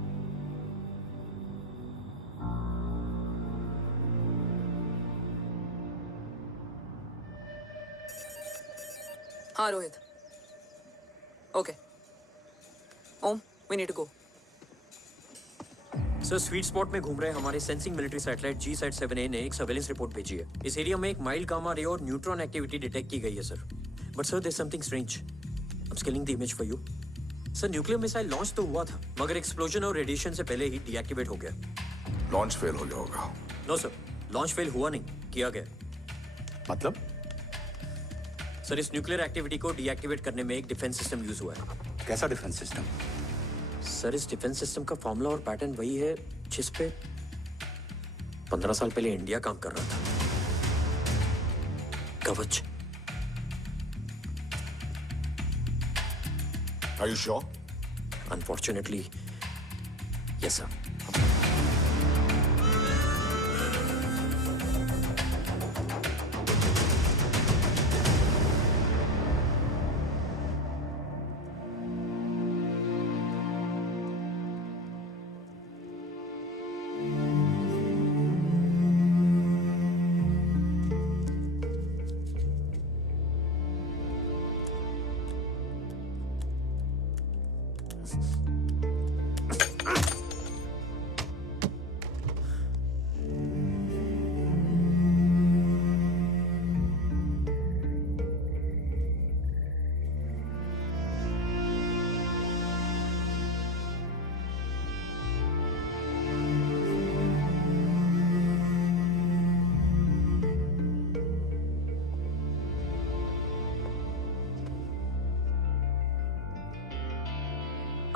हाँ Rohit. Okay Om, we need to go. Sir, sweet spot में घूम रहे हमारे सेंसिंग मिलिट्री सैटेलाइट G-7A ने एक सर्वेलेंस रिपोर्ट भेजी है। इस एरिया में एक माइल्ड गामा रे और न्यूट्रॉन एक्टिविटी डिटेक्ट की गई है sir. But sir, there is something strange. I am scaling the image for you. Sir, nuclear missile launch तो हुआ था, मगर एक्सप्लोजन और रेडिएशन से पहले ही डीएक्टिवेट हो गया। लॉन्च फेल हो गया होगा। नो सर, लॉन्च फेल हुआ नहीं, किया गया। मतलब? सर, इस न्यूक्लियर एक्टिविटी को डीएक्टिवेट करने में एक डिफेंस सिस्टम यूज हुआ है। कैसा डिफेंस सिस्टम? सर, इस डिफेंस सिस्टम का फॉर्मूला और पैटर्न वही है जिस पे 15 साल पहले इंडिया काम कर रहा था। कवच। Are you sure? Unfortunately, yes sir.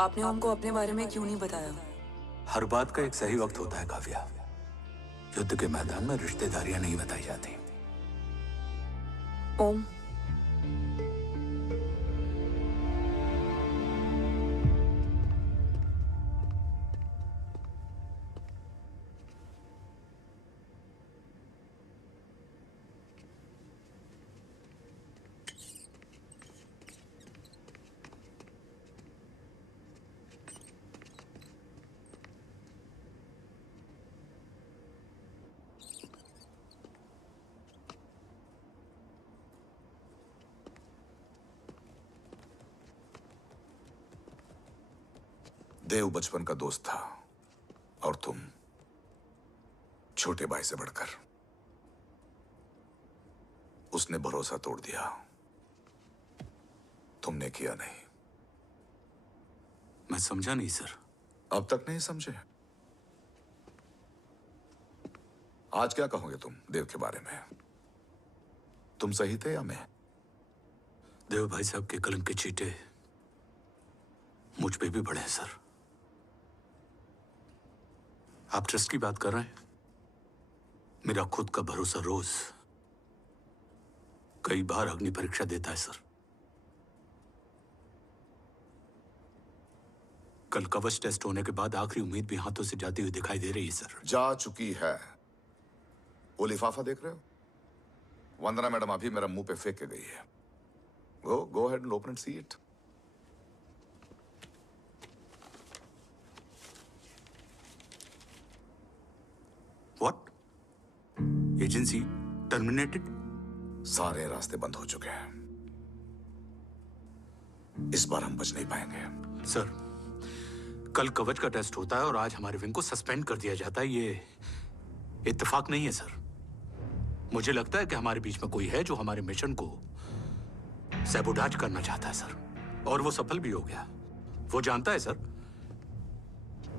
आपने ओम को अपने बारे में क्यों नहीं बताया? हर बात का एक सही वक्त होता है काव्या। युद्ध के मैदान में रिश्तेदारियां नहीं बताई जाती। ओम, देव बचपन का दोस्त था और तुम छोटे भाई से बढ़कर। उसने भरोसा तोड़ दिया, तुमने किया नहीं। मैं समझा नहीं सर। अब तक नहीं समझे? आज क्या कहोगे तुम देव के बारे में? तुम सही थे या मैं? देव भाई साहब के कलम के चीटे मुझ पे भी पड़े हैं सर। आप ट्रस्ट की बात कर रहे हैं? मेरा खुद का भरोसा रोज कई बार अग्नि परीक्षा देता है सर। कल कवच टेस्ट होने के बाद आखिरी उम्मीद भी हाथों से जाती हुई दिखाई दे रही है सर। जा चुकी है। वो लिफाफा देख रहे हो? वंदना मैडम अभी मेरा मुंह पे फेंक के गई है। Go ahead and open and see it. What? Agency terminated? सारे रास्ते बंद हो चुके हैं। इस बार हम बच नहीं पाएंगे। सर, कल कवच का टेस्ट होता है और आज हमारे विंग को सस्पेंड कर दिया जाता है। ये इत्तेफाक नहीं है सर। मुझे लगता है कि हमारे बीच में कोई है जो हमारे मिशन को सैबोटाज करना चाहता है सर, और वो सफल भी हो गया। वो जानता है सर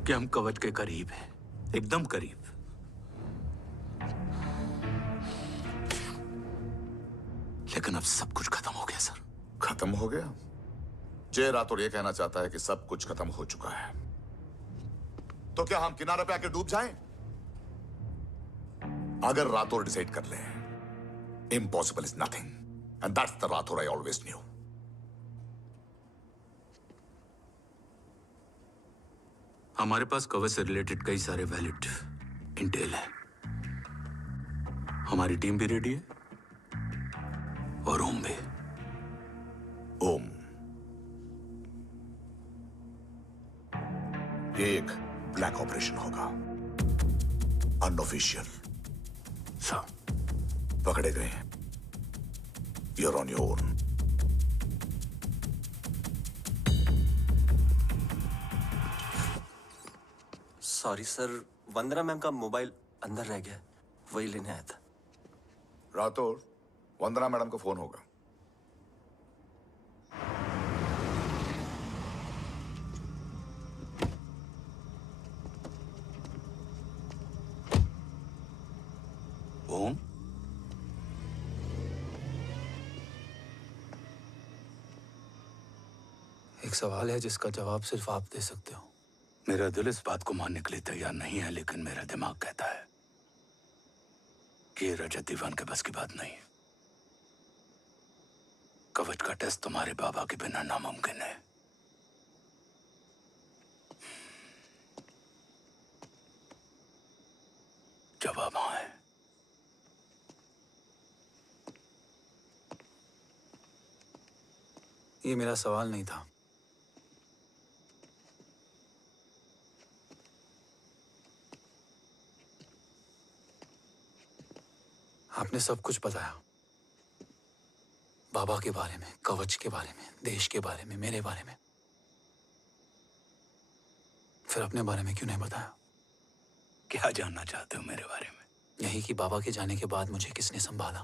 कि हम कवच के करीब हैं, एकदम करीब। लेकिन अब सब कुछ खत्म हो गया सर। खत्म हो गया? जय राठौर ये कहना चाहता है कि सब कुछ खत्म हो चुका है। तो क्या हम किनारे पे आके डूब जाएं? अगर राठौर डिसाइड कर ले, impossible is nothing, and that's the Rathore I always new. हमारे पास कवच से रिलेटेड कई सारे वैलिड इंटेल है। हमारी टीम भी रेडी है और ओम भी। ओम, ये एक ब्लैक ऑपरेशन होगा, अनऑफिशियल। सर, पकड़े गए, you're on your own. Sorry sir, Vandana ma'am का मोबाइल अंदर रह गया, वही लेने आया था। राठौर, वंदना मैडम को फोन होगा। ओम, एक सवाल है जिसका जवाब सिर्फ आप दे सकते हो। मेरा दिल इस बात को मानने के लिए तैयार नहीं है, लेकिन मेरा दिमाग कहता है कि ये रजत दीवान के बस की बात नहीं है। कवच का टेस्ट तुम्हारे बाबा के बिना नामुमकिन है। जवाब हाँ है। ये मेरा सवाल नहीं था। आपने सब कुछ बताया, बाबा के बारे में, कवच के बारे में, देश के बारे में, मेरे बारे में। फिर अपने बारे में क्यों नहीं बताया? क्या जानना चाहते हो मेरे बारे में? यही कि बाबा के जाने के बाद मुझे किसने संभाला?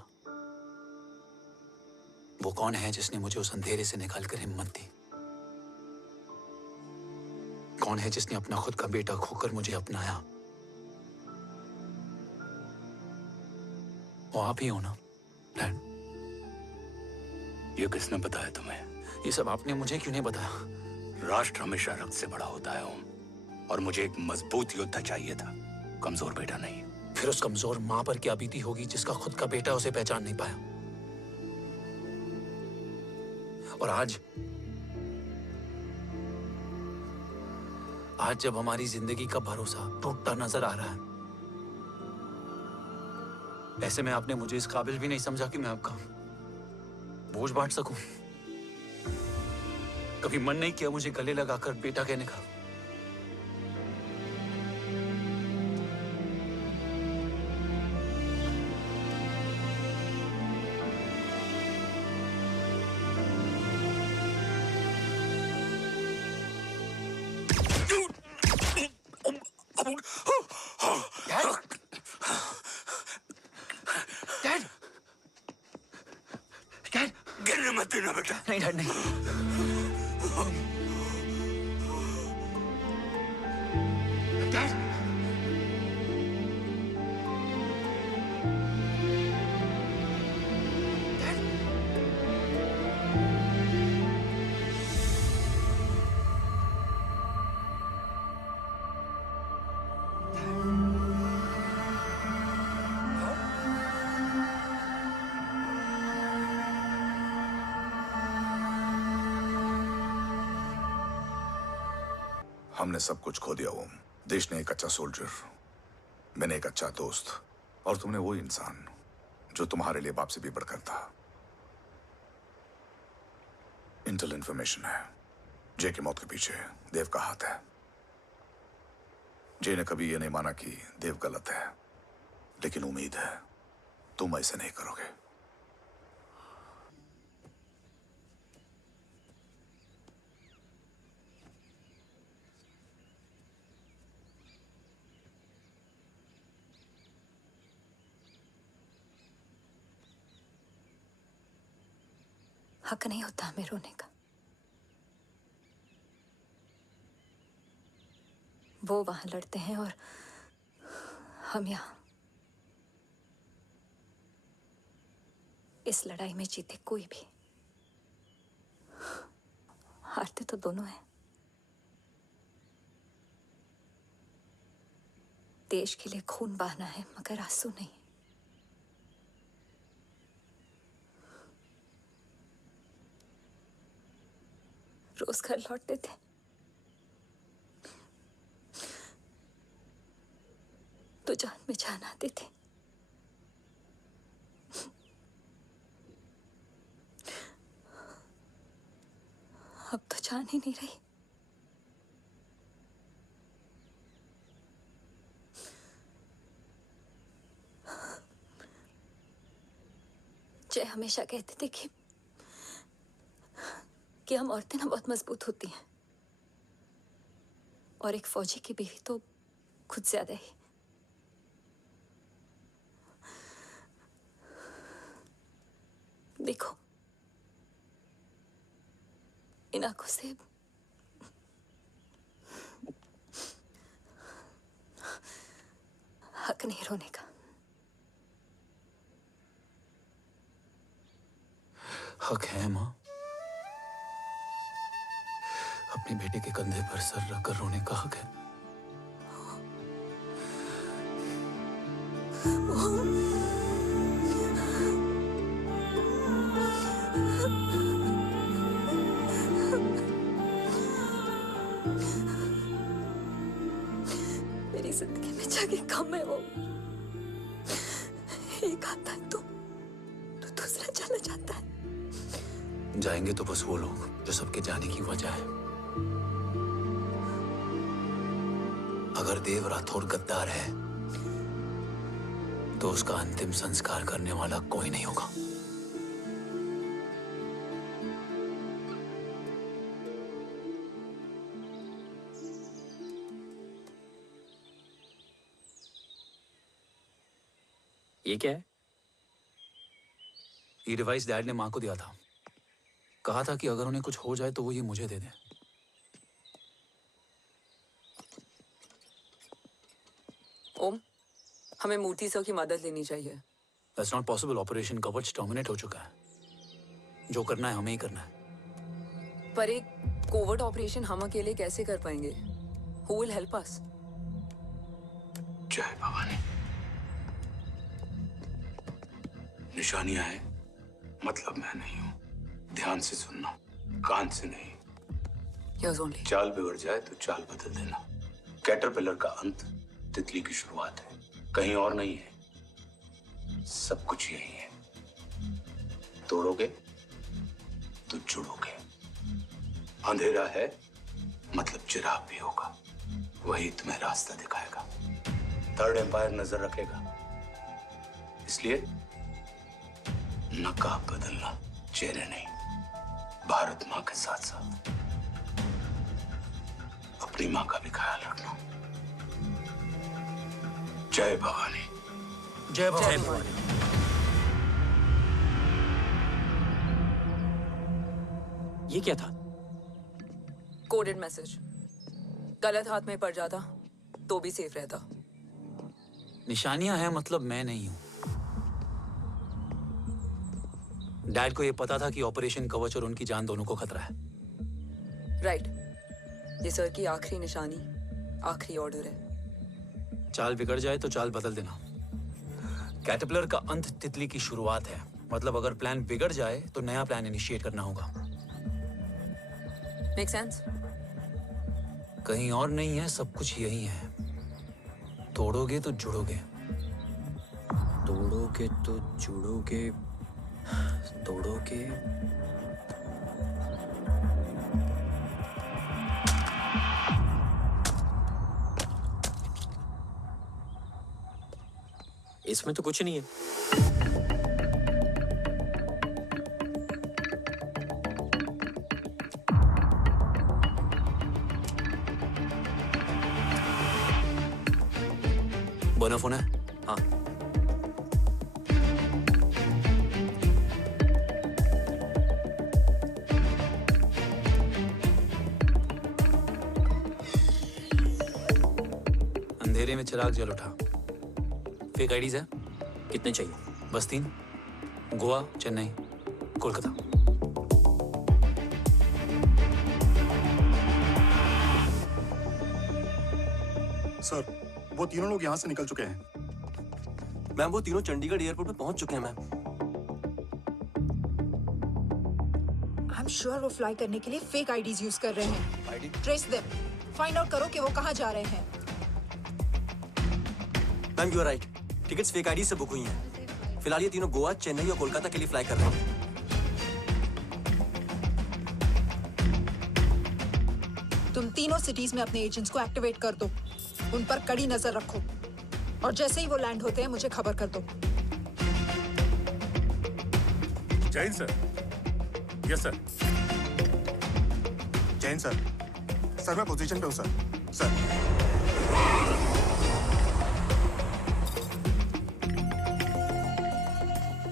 वो कौन है जिसने मुझे उस अंधेरे से निकालकर हिम्मत दी? कौन है जिसने अपना खुद का बेटा खोकर मुझे अपनाया? वो आप ही हो ना, डैड? ये किसने बताया तुम्हें? ये सब आपने मुझे क्यों नहीं बताया? राष्ट्र हमेशा रक्त से बड़ा होता है ओम, और मुझे एक मजबूत योद्धा चाहिए था, कमजोर बेटा नहीं। फिर उस कमजोर माँ पर क्या बीती होगी जिसका खुद का बेटा उसे पहचान नहीं पाया? और आज जब हमारी जिंदगी का भरोसा टूटता नजर आ रहा है, ऐसे में आपने मुझे इस काबिल भी नहीं समझा कि मैं आपका बोझ बांट सकूं। कभी मन नहीं किया मुझे गले लगाकर बेटा कहने का? गिरने मत देना बेटा। नहीं डैड, नहीं। हमने सब कुछ खो दिया ओम। देश ने एक अच्छा सोल्जर, मैंने एक अच्छा दोस्त, और तुमने वो इंसान जो तुम्हारे लिए बाप से भी बढ़कर था। इंटेल इंफॉर्मेशन है, जे की मौत के पीछे देव का हाथ है। जे ने कभी ये नहीं माना कि देव गलत है, लेकिन उम्मीद है तुम ऐसे नहीं करोगे। हक नहीं होता हमें रोने का। वो वहां लड़ते हैं और हम यहाँ। इस लड़ाई में जीते कोई भी, हारते तो दोनों हैं। देश के लिए खून बहाना है मगर आंसू नहीं। रोज घर लौटते थे, तो जान में जान आती थी। अब तो जान ही नहीं रही। जय हमेशा कहते थे कि हम औरतें ना बहुत मजबूत होती हैं, और एक फौजी की बीवी तो खुद ज्यादा ही। देखो, इन आंखों से हक नहीं रोने का। हक है माँ, अपने बेटे के कंधे पर सर रखकर रोने का हक है। मेरी जिंदगी में जगह कम है वो। एक आता है तो दूसरा चला जाता है। जाएंगे तो बस वो लोग जो सबके जाने की वजह है। अगर देव राठौर गद्दार है तो उसका अंतिम संस्कार करने वाला कोई नहीं होगा। ये क्या है? ये डिवाइस डैड ने माँ को दिया था। कहा था कि अगर उन्हें कुछ हो जाए तो वो ये मुझे दे दें। ओम, हमें मूर्ति सर की मदद लेनी चाहिए। That's not possible. ऑपरेशन कवच टर्मिनेट हो चुका है। जो करना है हमें ही करना है। पर एक कोवर्ट ऑपरेशन हम अकेले कैसे कर पाएंगे? Who will help us? जय भवानी। निशानियां है, मतलब मैं नहीं हूं। ध्यान से सुनना, कान से नहीं। Yes only. चाल बिगड़ जाए तो चाल बदल देना। कैटरपिलर का अंत तितली की शुरुआत है, कहीं और नहीं है। सब कुछ यही है। तोड़ोगे तो जुड़ोगे। अंधेरा है मतलब चिराग भी होगा, वही तुम्हें रास्ता दिखाएगा। थर्ड एम्पायर नजर रखेगा, इसलिए नकाब बदलना, चेहरे नहीं। भारत माँ के साथ साथ अपनी माँ का भी ख्याल रखना। जय भवानी। जय भवानी। ये क्या था? Coded message. गलत हाथ में पड़ जाता तो भी सेफ रहता। निशानियां हैं मतलब मैं नहीं हूं। डैड को ये पता था कि ऑपरेशन कवच और उनकी जान दोनों को खतरा है। राइट। ये सर की आखिरी निशानी, आखिरी ऑर्डर है। चाल बिगड़ जाए तो चाल बदल देना। कैटरपिलर का अंत तितली की शुरुआत है, मतलब अगर प्लान बिगड़ जाए तो नया प्लान इनिशिएट करना होगा। Make sense? कहीं और नहीं है, सब कुछ यही है। तोड़ोगे तो जुड़ोगे। तोड़ोगे तो जुड़ोगे। तोड़ोगे। इसमें तो कुछ नहीं है। बना फोन है? हाँ। अंधेरे में चिराग जल उठा। फेक आईडीज है? कितने चाहिए? बस 3। गोवा, चेन्नई, कोलकाता। सर, वो तीनों लोग यहाँ से निकल चुके हैं। मैम, वो तीनों चंडीगढ़ एयरपोर्ट पे पहुंच चुके हैं मैम। आई एम श्योर वो फ्लाई करने के लिए फेक आईडीज यूज कर रहे हैं। ट्रेस देम, फाइंड आउट करो कि वो कहाँ जा रहे हैं। Ma'am, you are right. Tickets fake ID से बुक हुई हैं। फिलहाल ये तीनों गोवा, चेन्नई और कोलकाता के लिए फ्लाई कर रहे हैं। तुम तीनों सिटीज में अपने एजेंट्स को एक्टिवेट कर दो। उन पर कड़ी नजर रखो और जैसे ही वो लैंड होते हैं मुझे खबर कर दो। Jain sir. Yes sir. Jain sir. Sir मैं पोजीशन पे हूँ सर। सर।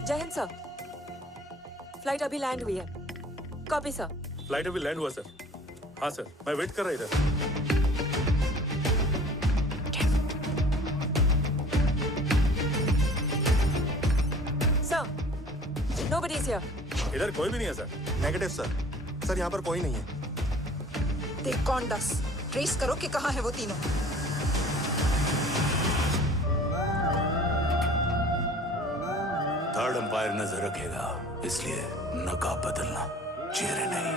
जय हिंद सर। फ्लाइट अभी लैंड हुई है। Copy sir. फ्लाइट अभी लैंड हुआ सर। हाँ सर, मैं वेट कर रहा इधर। Nobody is here. इधर कोई भी नहीं है सर। Negative sir. सर यहाँ पर कोई नहीं है। देख कौन दस। ट्रेस करो कि कहाँ है वो तीनों। थर्ड एम्पायर नजर रखेगा, इसलिए नकाब बदलना, चेहरे नहीं।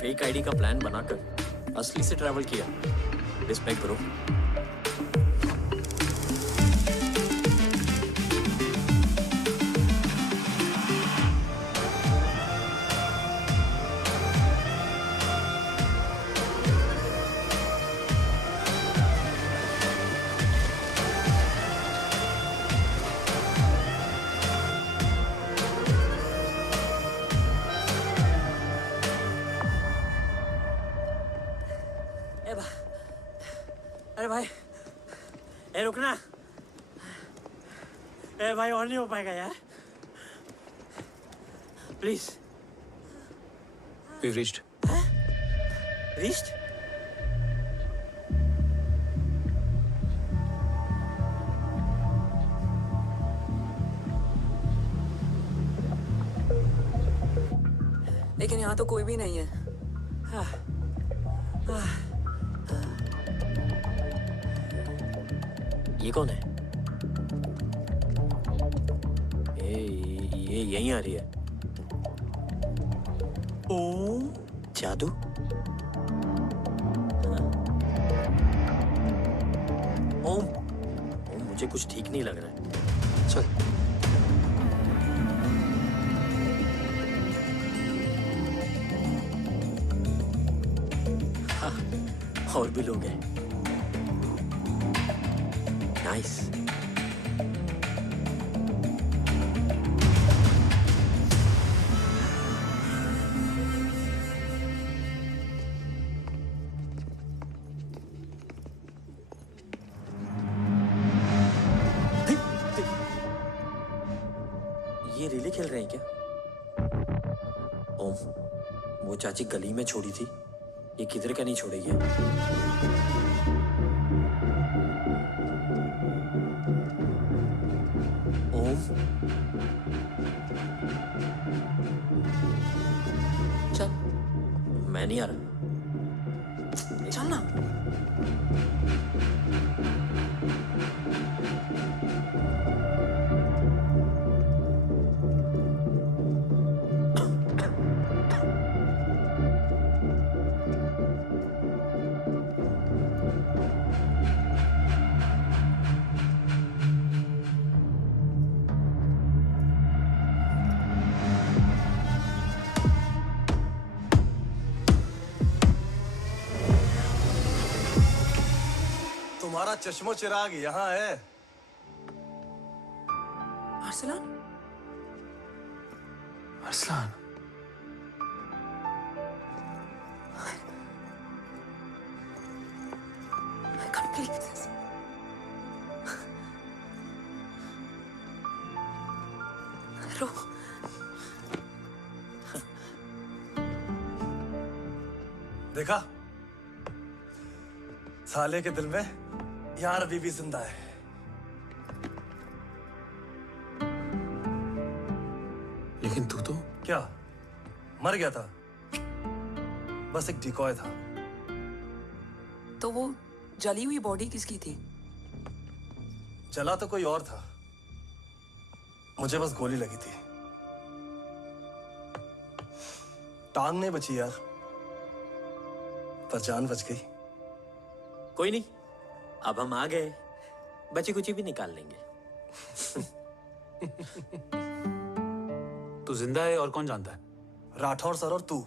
फेक आईडी का प्लान बनाकर असली से ट्रैवल किया। Respect bro. अरे भाई, ए रुकना। ए भाई और नहीं हो पाएगा यार, प्लीज। We've reached. Reached? लेकिन यहाँ तो कोई भी नहीं है। ये कौन है? ये यहीं आ रही है। ओम जादू। ओम मुझे कुछ ठीक नहीं लग रहा है। चल। हाँ, और भी लोग हैं। नाइस। ये रिले खेल रहे हैं क्या? ओम, वो चाची गली में छोड़ी थी, ये किधर का नहीं छोड़ेगी। ओम, चल। मैं नहीं आ रहा। चल ना। तुम्हारा चश्मो चिराग यहाँ है। Arsalan? Arsalan, I can't believe this. रो। देखा, साले के दिल में यार अभी भी जिंदा है। लेकिन तू तो क्या मर गया था? बस एक डिकॉय था। तो वो जली हुई बॉडी किसकी थी? जला तो कोई और था, मुझे बस गोली लगी थी। टांग नहीं बची यार, पर जान बच गई। कोई नहीं, अब हम आ गए, बची कुची भी निकाल लेंगे। तू जिंदा है और कौन जानता है? राठौर सर और तू।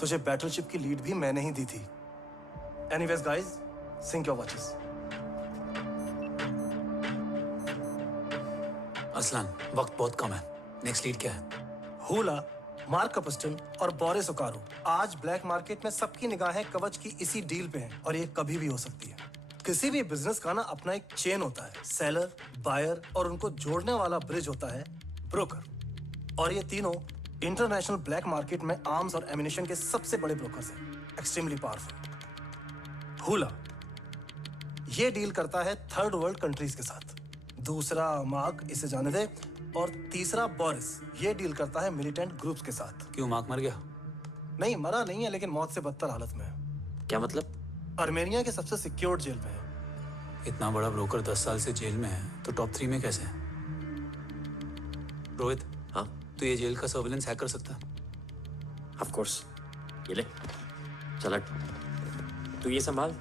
तुझे बैटलशिप की लीड भी मैंने ही दी थी। Anyways guys, sync your watches. Aslan, वक्त बहुत कम है। नेक्स्ट लीड क्या है? हुला, मार्क कपस्टन और बोरिस ओकारो आज ब्लैक मार्केट में सबकी निगाहें कवच की इसी डील पे हैं, और ये कभी भी हो सकती है। किसी भी बिजनेस का ना अपना एक चेन होता है, सेलर, बायर और उनको जोड़ने वाला ब्रिज होता है ब्रोकर। और ये तीनों इंटरनेशनल ब्लैक मार्केट में आर्म्स और एमिनेशन के सबसे बड़े ब्रोकर्स हैं, एक्सट्रीमली पावरफुल। हुला ये डील करता है थर्ड वर्ल्ड कंट्रीज के साथ। दूसरा मार्क, इसे जाने दे। और तीसरा बोरिस, ये डील करता है मिलिटेंट ग्रुप्स के साथ। क्यों, मार्क मर गया? नहीं, मरा नहीं है, लेकिन मौत से बदतर हालत में है। क्या मतलब? आर्मेनिया के सबसे सिक्योर्ड जेल में है। इतना बड़ा ब्रोकर 10 साल से जेल में है, तो टॉप 3 में कैसे है? रोहित, हाँ, तो ये जेल का सर्विलेंस हैक कर सकता है? Of course. ये ले, चल हट। तू ये संभाल,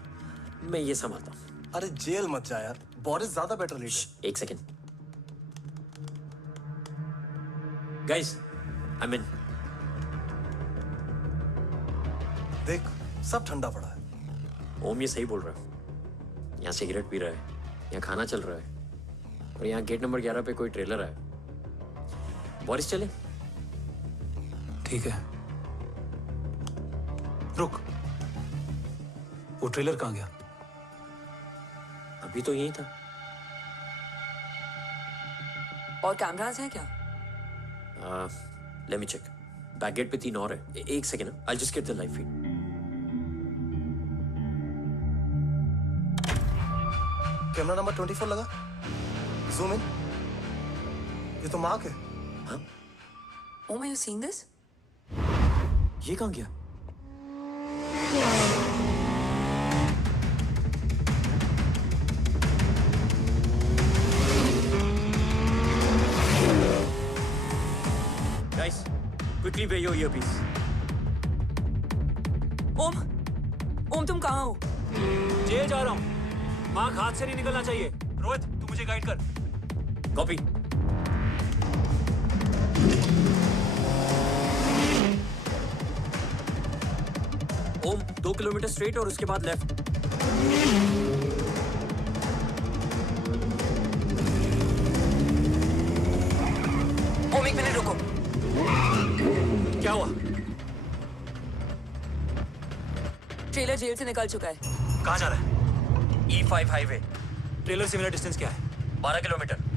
मैं ये संभालता हूँ। अरे जेल मत जा यार, बोरिस ज्यादा बेटर लीडर। एक सेकेंड। गाइस, आई मीन देख, सब ठंडा पड़ा है। ओम ये सही बोल रहा है। यहाँ सिगरेट पी रहा है, यहाँ खाना चल रहा है, और यहाँ गेट नंबर 11 पे कोई ट्रेलर है। बोरिस चले? ठीक है। रुक, वो ट्रेलर कहाँ गया? अभी तो यही था। और कैमरास हैं क्या? Let me check. Back gate पे 3 और है। एक second, I just get the live feed. Camera number 24 लगा, जूम इन। ये तो मार्क है। हाँ? Om, are you seeing this? ये कहाँ गया? Guys, quickly wear your earpiece. ओम तुम कहाँ हो? जेल जा रहा हूँ। मार्क हाथ से नहीं निकलना चाहिए। रोहित, तू मुझे गाइड कर। कॉपी। ओम 2 किलोमीटर स्ट्रेट और उसके बाद लेफ्ट। ओम 1 मिनट रुको। क्या हुआ? ट्रेलर जेल से निकल चुका है। कहाँ जा रहा है? E5 highway. ट्रेलर से मेरा डिस्टेंस क्या है? 12 किलोमीटर।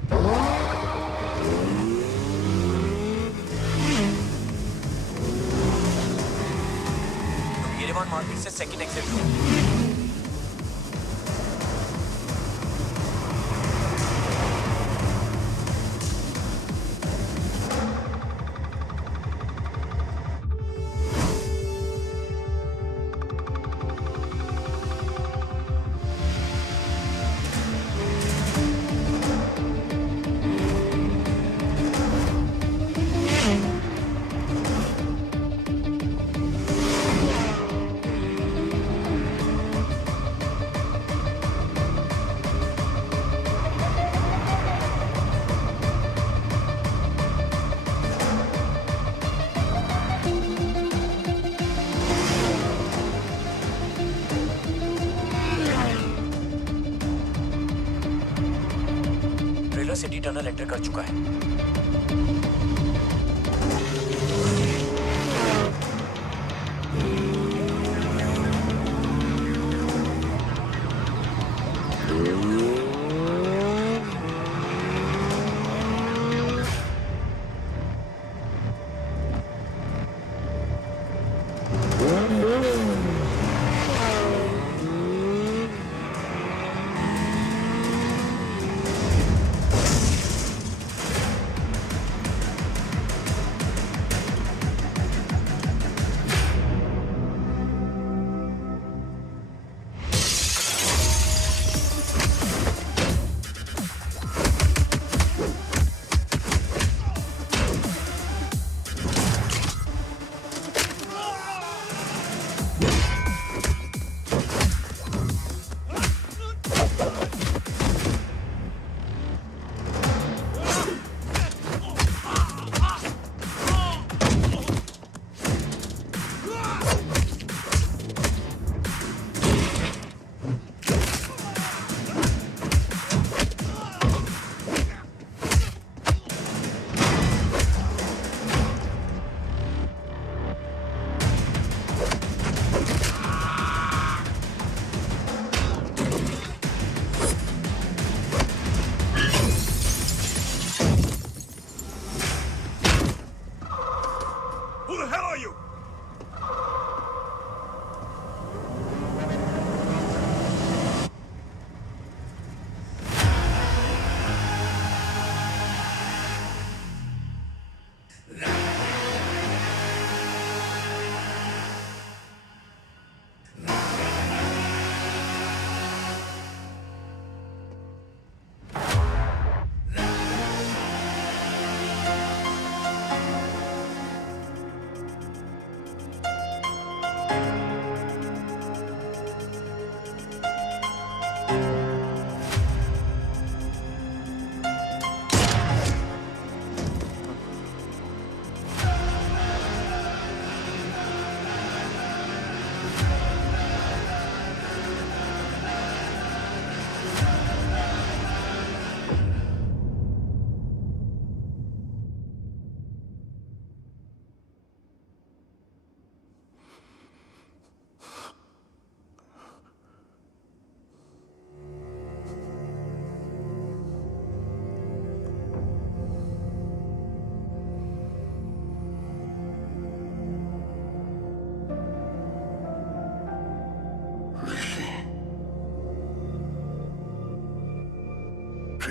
येरेवान मार्केट से सेकंड एग्जिट लो। सिटी टनल एंटर कर चुका है।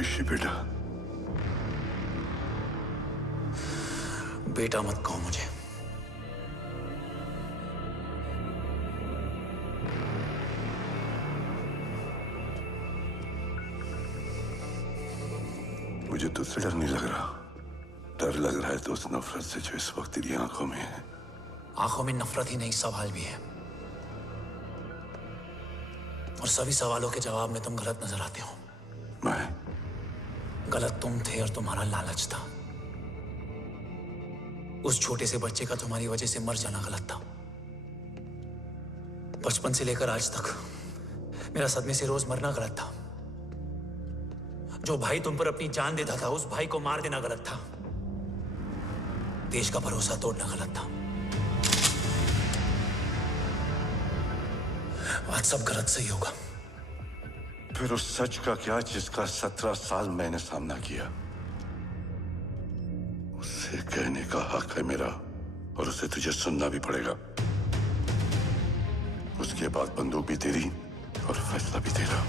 ऋषि बेटा। बेटा मत कहो मुझे। मुझे तुझसे डर नहीं लग रहा, डर लग रहा है तो उस नफरत से जो इस वक्त तेरी आंखों में है। आंखों में नफरत ही नहीं, सवाल भी है, और सभी सवालों के जवाब में तुम गलत नजर आते हो। गलत तुम थे और तुम्हारा लालच था। उस छोटे से बच्चे का तुम्हारी वजह से मर जाना गलत था। बचपन से लेकर आज तक मेरा सदमे से रोज मरना गलत था। जो भाई तुम पर अपनी जान देता था उस भाई को मार देना गलत था। देश का भरोसा तोड़ना गलत था। आज सब गलत सही होगा। फिर उस सच का क्या जिसका 17 साल मैंने सामना किया? उसे कहने का हक है मेरा, और उसे तुझे सुनना भी पड़ेगा। उसके बाद बंदूक भी तेरी और फैसला भी तेरा।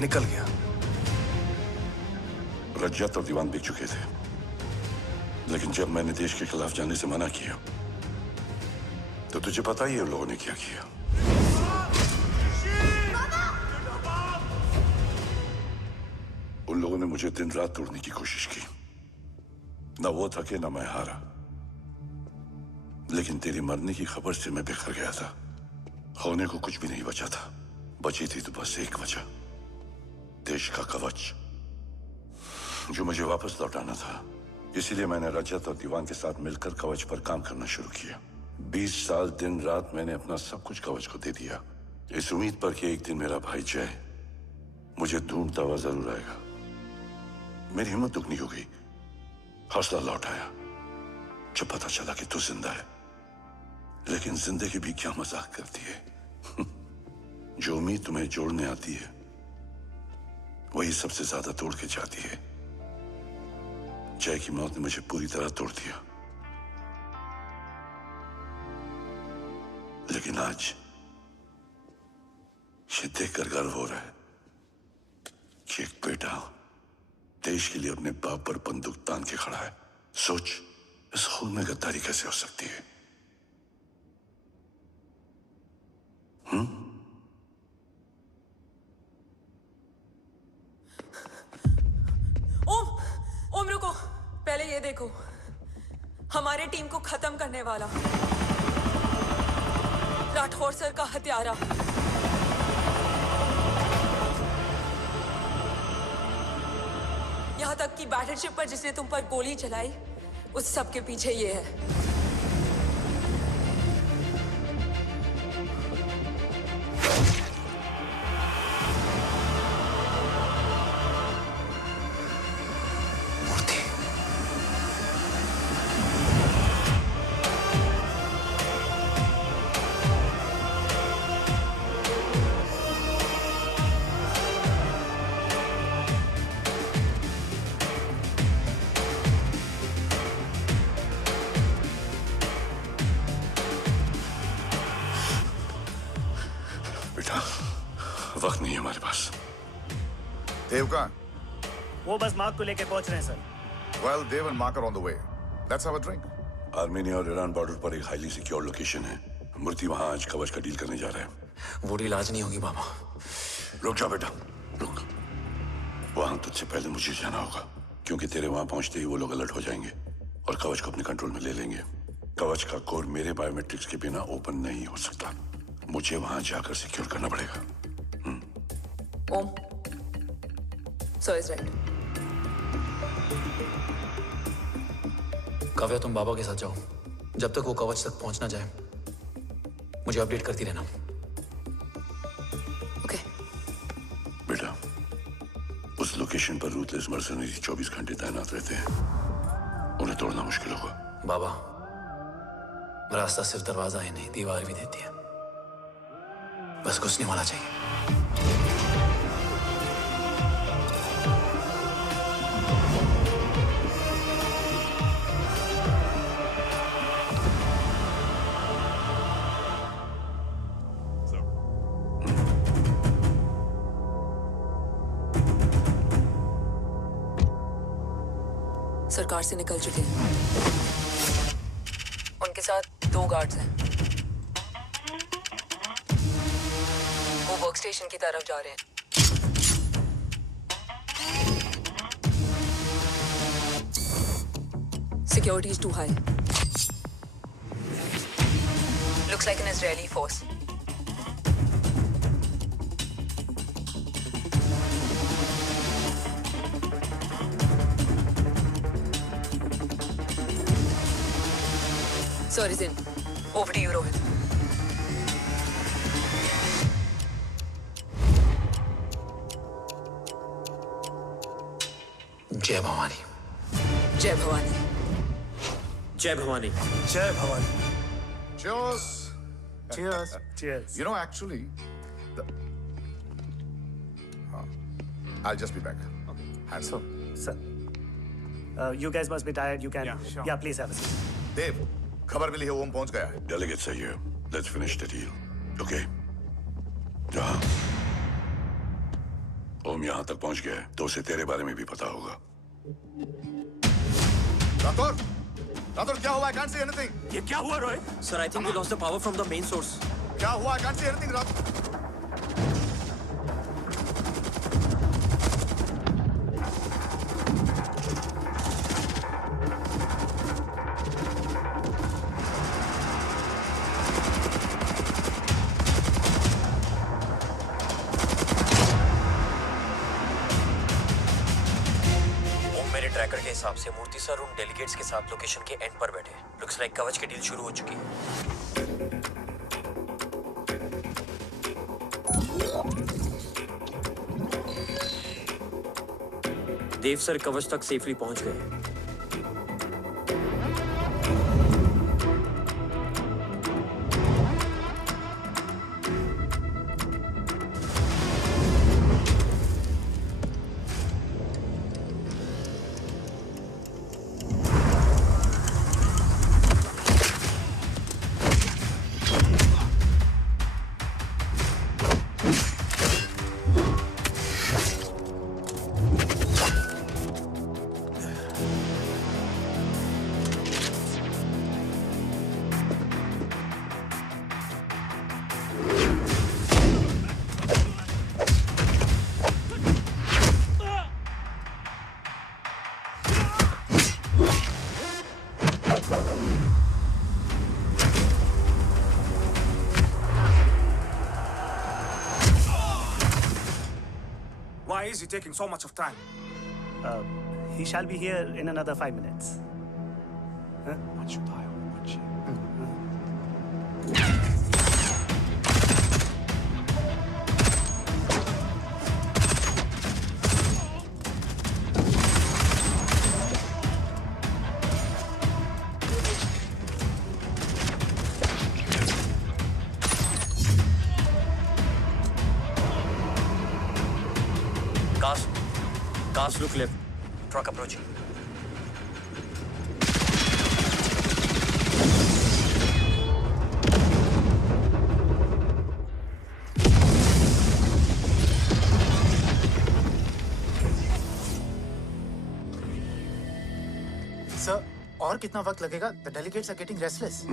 निकल गया। रज्जत और दीवान बिक चुके थे, लेकिन जब मैंने देश के खिलाफ जाने से मना किया तो तुझे पता ही है उन लोगों ने क्या किया। उन लोगों ने मुझे दिन रात तोड़ने की कोशिश की। ना वो थके ना मैं हारा, लेकिन तेरी मरने की खबर से मैं बिखर गया था। होने को कुछ भी नहीं बचा था। बची थी तो बस एक वजह, देश का कवच, जो मुझे वापस लौटाना था। इसीलिए मैंने रजत और दीवान के साथ मिलकर कवच पर काम करना शुरू किया। 20 साल दिन रात मैंने अपना सब कुछ कवच को दे दिया, इस उम्मीद पर कि एक दिन मेरा भाई जय मुझे ढूंढता हुआ जरूर आएगा। मेरी हिम्मत दुगनी हो गई, हौसला लौट आया जब पता चला कि तू जिंदा है। लेकिन जिंदगी भी क्या मजाक करती है। जो उम्मीद तुम्हें जोड़ने आती है वही सबसे ज्यादा तोड़ के जाती है। जय की मौत ने मुझे पूरी तरह तोड़ दिया, लेकिन आज ये देखकर गर्व हो रहा है कि एक बेटा देश के लिए अपने बाप पर बंदूक तान के खड़ा है। सोच, इस खून में गद्दारी कैसे हो सकती है? ओम रुको, पहले ये देखो, हमारे टीम को खत्म करने वाला राठौर सर का हत्यारा। यहां तक कि बैटलशिप पर जिसने तुम पर गोली चलाई, उस सब के पीछे ये है। वक्त नहीं है हमारे पास। देव कहाँ? वो बस मार्क को लेके पहुंच रहे हैं sir. Well, Dev and Mark are on the way. Let's have a drink. Armenia और ईरान बॉर्डर पर एक हाईली सिक्योर लोकेशन है। मूर्ति वहां आज कवच का डील करने जा रहे हैं। वो डील आज नहीं होगी बाबा। रुक जा बेटा, रुक। वहां तुझसे पहले मुझे जाना होगा, क्योंकि तेरे वहां पहुंचते ही वो लोग अलर्ट हो जाएंगे और कवच को अपने कंट्रोल में ले लेंगे। कवच का कोड मेरे बायोमेट्रिक्स के बिना ओपन नहीं हो सकता। मुझे वहां जाकर सिक्योर करना पड़ेगा। ओम, सर इज राइट। काव्या, तुम बाबा के साथ जाओ। जब तक वो कवच तक पहुंच ना जाए मुझे अपडेट करती रहना। ओके। बेटा, उस लोकेशन पर रूथलेस मर्सनरी 24 घंटे तैनात रहते हैं। उन्हें तोड़ना मुश्किल होगा। बाबा, रास्ता सिर्फ दरवाजा ही नहीं, दीवार भी देती है। बस घुसने वाला चाहिए। कार से निकल चुके हैं। उनके साथ 2 गार्ड्स हैं। वो वर्क स्टेशन की तरफ जा रहे हैं। Security is too high. Looks like an Israeli force. Sorry, Zin. Over to you, Rohit. जय भवानी। जय भवानी। जय भवानी। जय Bhavani. Cheers. Cheers. Cheers. You know, actually, I'll just be back. Okay. Hands up. Sir, you guys must be tired. You can. Yeah, sure. Yeah, please have a seat. देव, खबर मिली है ओम पहुंच गया है। Delegates are here. Let's finish the deal. Okay? जहाँ ओम यहाँ तक पहुंच गया है, तो उसे तेरे बारे में भी पता होगा। राठौर, राठौर क्या हुआ? I can't see anything. ये क्या हुआ Rohit? Sir, I think we lost the power from the main source. क्या हुआ? I can't see anything, Rathore. Tracker के हिसाब से मूर्ति सर उन डेलीगेट्स के साथ लोकेशन के एंड पर बैठे। लुक्स लाइक कवच की डील शुरू हो चुकी है। देव सर कवच तक सेफली पहुंच गए। Why is he taking so much of time? He shall be here in another 5 minutes. Huh? What should I watch? Cars look left. Truck approaching. Sir, और कितना वक्त लगेगा? The delegates are getting restless.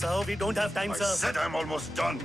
Sir, we don't have time, sir. I said I'm almost done.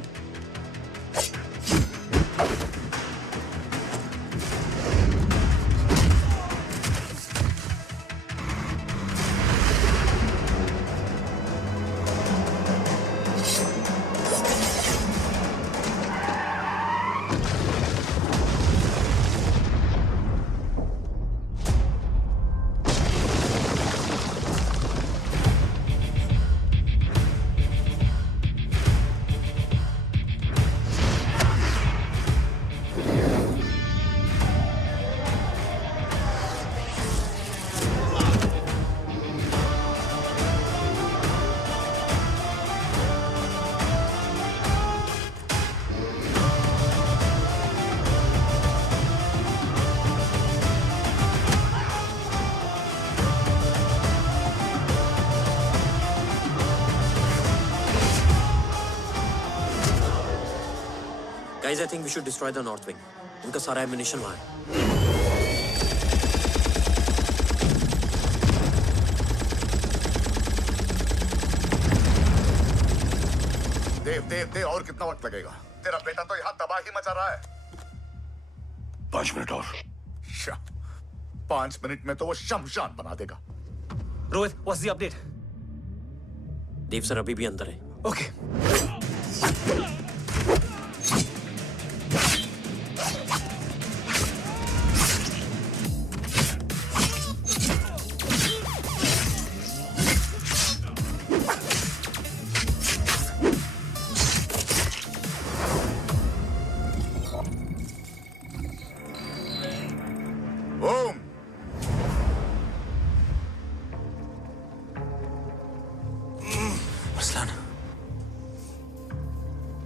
Guys, I think we should destroy the North Wing. उनका सारा ammunition वहाँ है. देव और कितना वक्त लगेगा? तेरा बेटा तो यहाँ तबाही मचा रहा है. 5 मिनट और. 5 मिनट में तो वो शमशान बना देगा. Rohit, what's the update? Dev sir अभी भी अंदर है. Okay.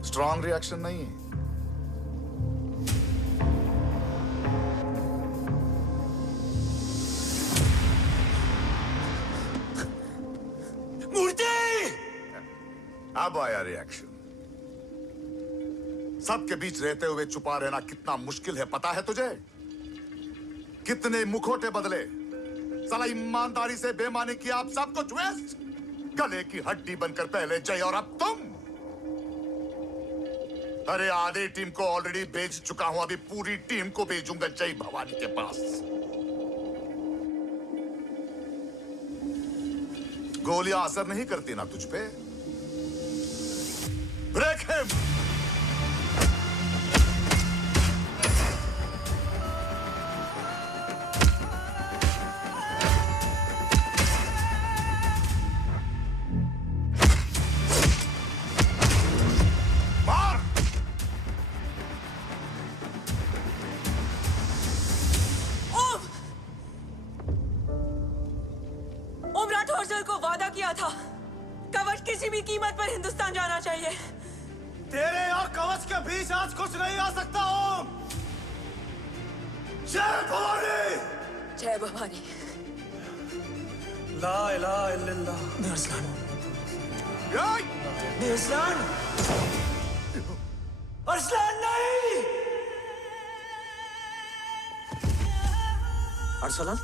स्ट्रॉन्ग रिएक्शन नहीं है. मूर्ति! अब आया रिएक्शन. सबके बीच रहते हुए छुपा रहना कितना मुश्किल है पता है तुझे? कितने मुखौटे बदले. साला ईमानदारी से बेमानी किया आप सब कुछ वेस्ट. गले की हड्डी बनकर पहले जय और अब तुम. अरे आधे टीम को ऑलरेडी भेज चुका हूं. अभी पूरी टीम को भेजूंगा जय भवानी के पास. गोलियां असर नहीं करती ना तुझ पे. Break him. हिंदुस्तान जाना चाहिए. तेरे और कवच के बीच आज कुछ नहीं आ सकता. ओम. जय भवानी. जय भवानी. ला इलाहा इल्लल्लाह. अरसलान. अरसलान. अरसलान नहीं. Arsalan.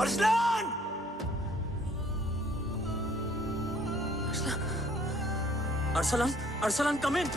Arsalan! Arsalan, Arsalan, come in.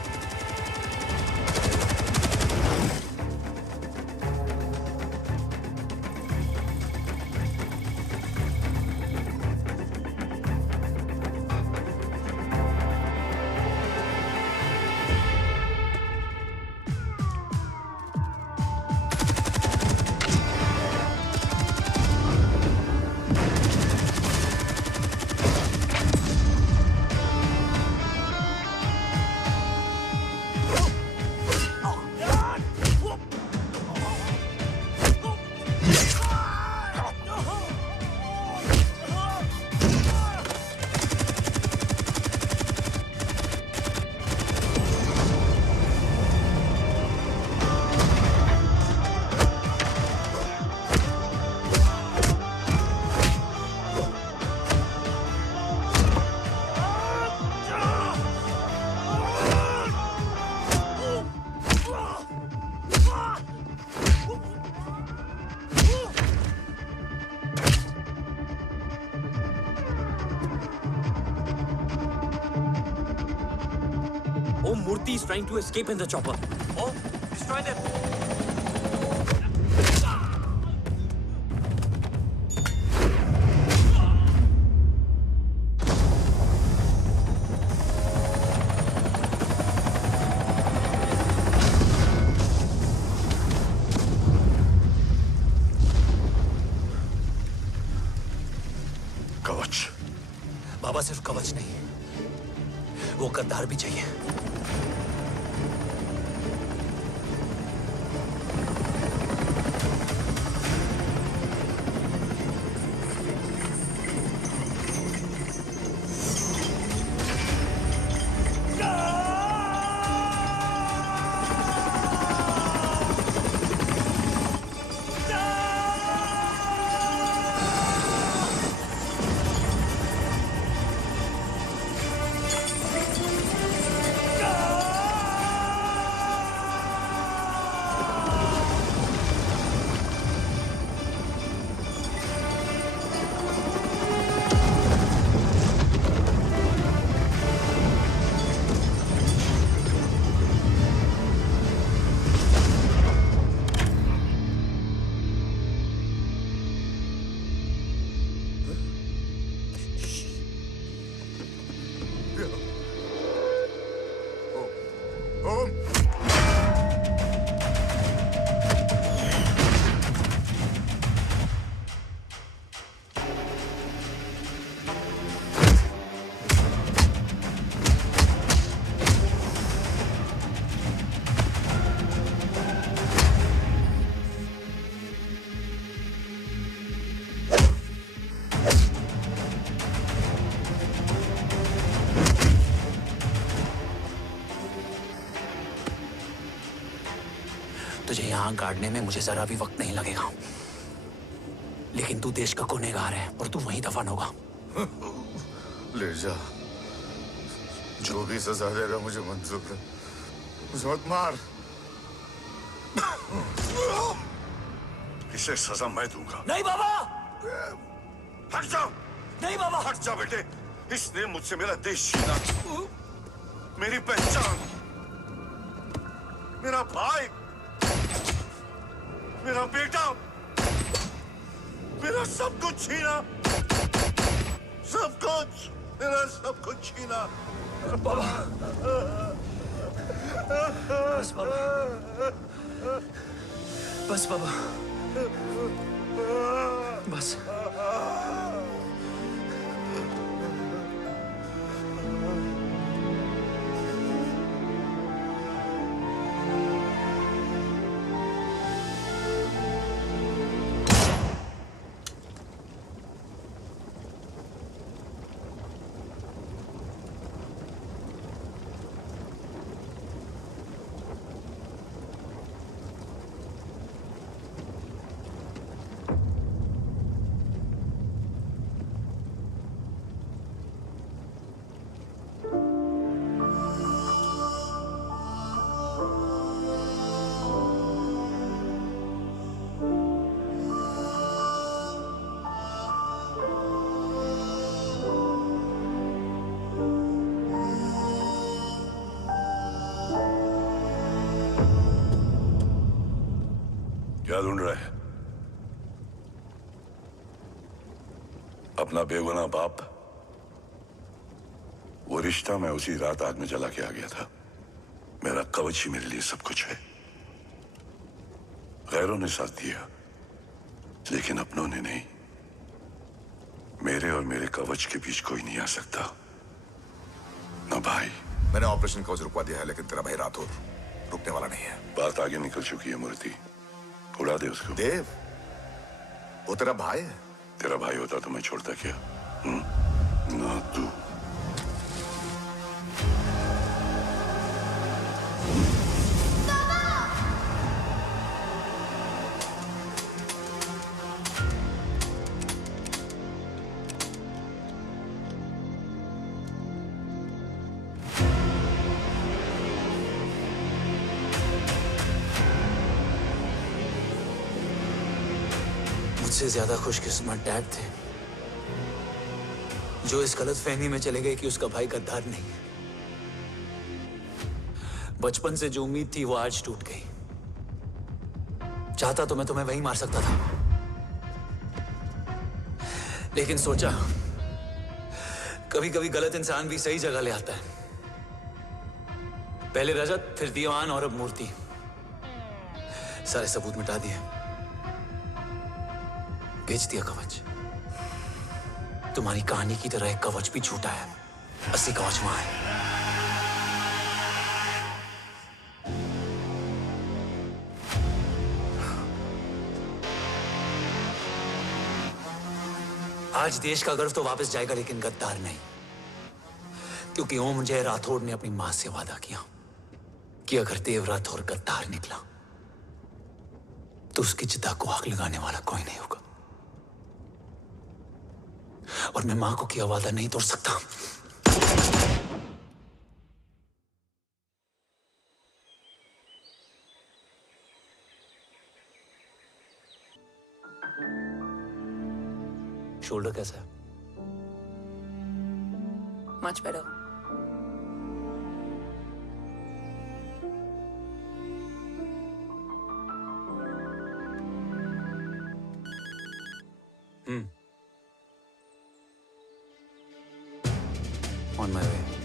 Om Murthy is trying to escape in the chopper. Oh, destroy them. कवच। बाबा सिर्फ कवच नहीं, वो गद्दार भी चाहिए। तुझे यहाँ गाड़ने में मुझे जरा भी वक्त नहीं लगेगा, लेकिन तू देश का गुनहगार है और तू वहीं दफन होगा। ले जा, जो भी सजा देगा मुझे मंजूर है, मुझे मत मार। इसे सजा मैं दूंगा। नहीं बाबा, हट जाओ। नहीं बाबा, हट जा बेटे। इसने मुझसे मेरा देश छीना, मेरी पहचान, मेरा भाई, मेरा बेटा, मेरा सब कुछ छीना, सब कुछ, मेरा सब कुछ छीना। बाबा, बस बाबा, बस बाबा, बस। क्या ढूंढ रहा है? अपना बेगुनाह बाप। वो रिश्ता मैं उसी रात आग में जला के आ गया था। मेरा कवच ही मेरे लिए सब कुछ है। गैरों ने साथ दिया, लेकिन अपनों ने नहीं। मेरे और मेरे कवच के बीच कोई नहीं आ सकता। ना भाई। मैंने ऑपरेशन कवच रुकवा दिया है, लेकिन तेरा भाई राठौर रुकने वाला नहीं है। बात आगे निकल चुकी है मूर्ति, उड़ा दे उसको। देव, वो तेरा भाई है। तेरा भाई होता तो मैं छोड़ता क्या? ना तू। मुझसे ज्यादा खुशकिस्मत डैड थे, जो इस गलतफहमी में चले गए कि उसका भाई गद्दार नहीं है। बचपन से जो उम्मीद थी वो आज टूट गई। चाहता तो मैं तुम्हें वहीं मार सकता था, लेकिन सोचा कभी कभी गलत इंसान भी सही जगह ले आता है। पहले रजत, फिर दीवान और अब मूर्ति। सारे सबूत मिटा दिए, बेच दिया कवच। तुम्हारी कहानी की तरह एक कवच भी झूठा है, असली कवच वहां है। आज देश का गर्व तो वापस जाएगा, लेकिन गद्दार नहीं, क्योंकि ओम जय राठौड़ ने अपनी मां से वादा किया कि अगर देव राठौड़ गद्दार निकला तो उसकी चिता को आग लगाने वाला कोई नहीं होगा। और मैं मां को किया वादा नहीं तोड़ सकता। शोल्डर कैसा है? Much better. On my way.